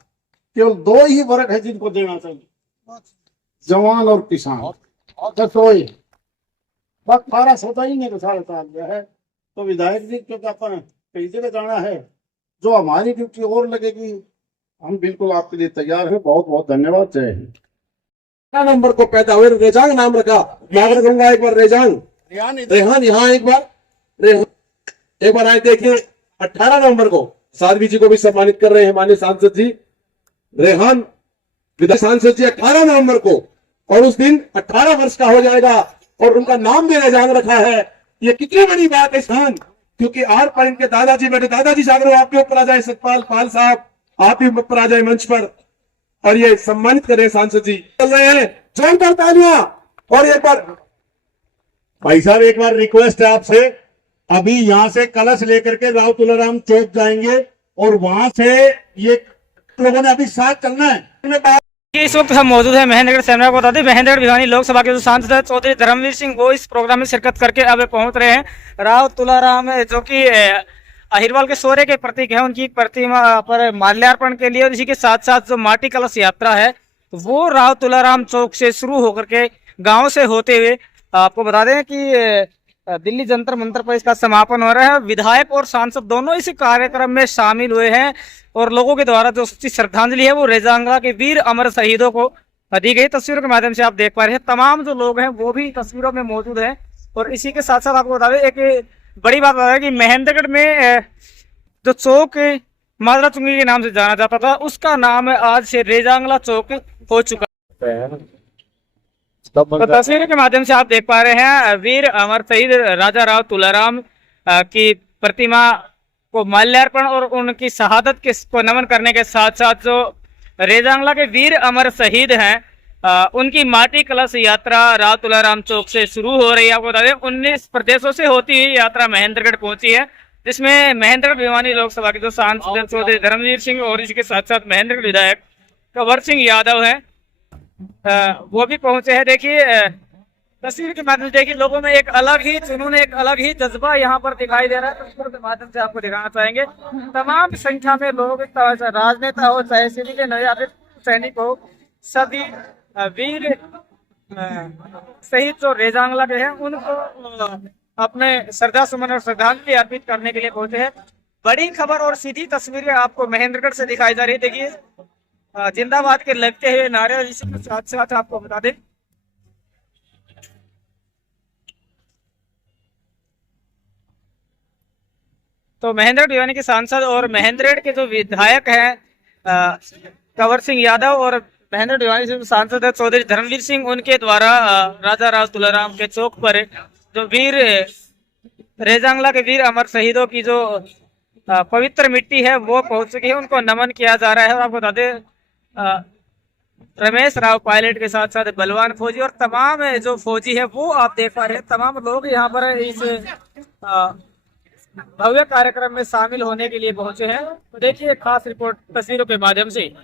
केवल 2 ही वर्ग है जिनको देना चाहिए, जवान और किसान। बस 1800 ही ने सारा साल गया है। तो विधायक जी, क्योंकि अपन कई जगह जाना है, जो हमारी ड्यूटी और लगेगी, हम बिल्कुल आपके लिए तैयार हैं। बहुत बहुत धन्यवाद। जय हिंद। नंबर को पैदा हुए रेजांग नाम रखा। मैं रखूंगा एक बार रेजांग, रेहान यहाँ एक बार आए। देखिए 18 नवंबर को साध्वी जी को भी सम्मानित कर रहे हैं माननीय सांसद जी, रेहान विधायक सांसद जी 18 नवंबर को, और उस दिन 18 वर्ष का हो जाएगा और उनका नाम भी रेजांग रखा है। ये कितनी बड़ी बात है स्थान, क्योंकि आर पार के दादाजी बैठे। दादाजी जागरो, आपके ऊपर आ जाए सतपाल पाल साहब, आप भी ऊपर आ जाए मंच पर और ये सम्मानित करें सांसद जी। चल रहे हैं, जोरदार तालियां। और एक बार भाई साहब, एक बार रिक्वेस्ट है आपसे, अभी यहाँ से कलश लेकर के राव तुलाराम चौक जाएंगे और वहां से ये लोगों ने अभी साथ चलना है। इस वक्त हम मौजूद हैं महेंद्रगढ़ सेना को बता दें, महेंद्रगढ़ भिवानी लोकसभा के जो सांसद है चौधरी धर्मवीर सिंह, वो इस प्रोग्राम में शिरकत करके अब पहुंच रहे हैं। राव तुलाराम जो कि अहिरवाल के शौर्य के प्रतीक है, उनकी प्रतिमा पर माल्यार्पण के लिए, और इसी के साथ साथ जो माटी कलश यात्रा है वो राव तुलाराम चौक से शुरू होकर के गांव से होते हुए, आपको बता दें कि दिल्ली जंतर मंतर पर इसका समापन हो रहा है। विधायक और सांसद दोनों इस कार्यक्रम में शामिल हुए हैं और लोगों के द्वारा जो सच्ची श्रद्धांजलि है वो रेजांगला के वीर अमर शहीदों को दी गई। तस्वीरों के माध्यम से आप देख पा रहे हैं, तमाम जो लोग हैं वो भी तस्वीरों में मौजूद हैं। और इसी के साथ साथ आपको बता दें, एक बड़ी बात बता दें कि महेंद्रगढ़ में जो चौक माजरा चुंगी के नाम से जाना जाता था, उसका नाम आज से रेजांगला चौक हो चुका है। तो तस्वीरों के माध्यम से आप देख पा रहे हैं वीर अमर शहीद राजा राव तुलाराम की प्रतिमा को माल्यार्पण और उनकी शहादत को नमन करने के साथ साथ जो रेजांगला के वीर अमर शहीद हैं उनकी माटी कलश यात्रा राव तुलाराम चौक से शुरू हो रही है। आपको बता दें 19 प्रदेशों से होती हुई यात्रा महेंद्रगढ़ पहुंची है, जिसमें महेंद्रगढ़ भिवानी लोकसभा के जो सांसद चौधरी धर्मवीर सिंह और इसके साथ साथ महेंद्रगढ़ विधायक कंवर सिंह यादव है वो भी पहुंचे हैं। देखिए तस्वीर के माध्यम से देखिए लोगों में एक अलग ही जुनून, एक अलग ही जज्बा यहाँ पर दिखाई दे रहा है। तस्वीरों के माध्यम से आपको दिखाना चाहेंगे, तमाम संख्या में लोग, राजनेता हो चाहे सिविल या फिर सैनिक हो, सभी वीर शहीद जो रेजांगला के हैं उनको अपने श्रद्धा सुमन और श्रद्धांजलि अर्पित करने के लिए पहुंचे हैं। बड़ी खबर और सीधी तस्वीरें आपको महेंद्रगढ़ से दिखाई जा रही है। देखिए जिंदाबाद के लगते हुए नारे, और इसी के साथ साथ आपको बता दें तो महेंद्रगढ़ भिवानी के सांसद और महेंद्रगढ़ के जो विधायक हैं कंवर सिंह यादव और महेंद्रगढ़ भिवानी से सांसद है चौधरी धर्मवीर सिंह, उनके द्वारा राजा राव तुलाराम के चौक पर जो वीर रेजांगला के वीर अमर शहीदों की जो पवित्र मिट्टी है वो पहुंच चुकी है, उनको नमन किया जा रहा है। और आपको बता दें रमेश राव पायलट के साथ साथ बलवान फौजी और तमाम जो फौजी है वो आप देख पा रहे हैं, तमाम लोग यहाँ पर इस भव्य कार्यक्रम में शामिल होने के लिए पहुंचे हैं। तो देखिए खास रिपोर्ट तस्वीरों के माध्यम से।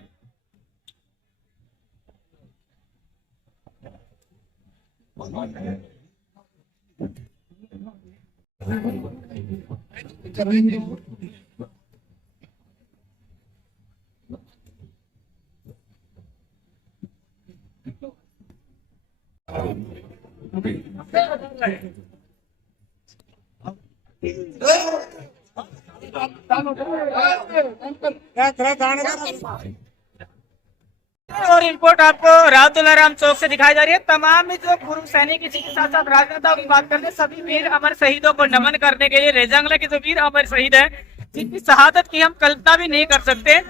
और रिपोर्ट आपको राव तुलाराम चौक से दिखाई जा रही है। तमाम जो पूर्व सैनिक इसी के साथ साथ राजनेताओं की बात करते हैं, सभी वीर अमर शहीदों को नमन करने के लिए रेजांगला के जो वीर अमर शहीद है, जिनकी शहादत की हम कल्पना भी नहीं कर सकते,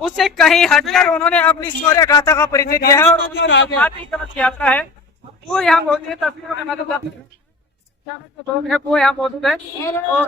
उससे कहीं हटकर उन्होंने अपनी शौर्य गाथा का परिचय दिया है। और उनकी कवच यात्रा है वो यहाँ मौजूद है, तस्वीरों में मतलब वो यहाँ मौजूद है। और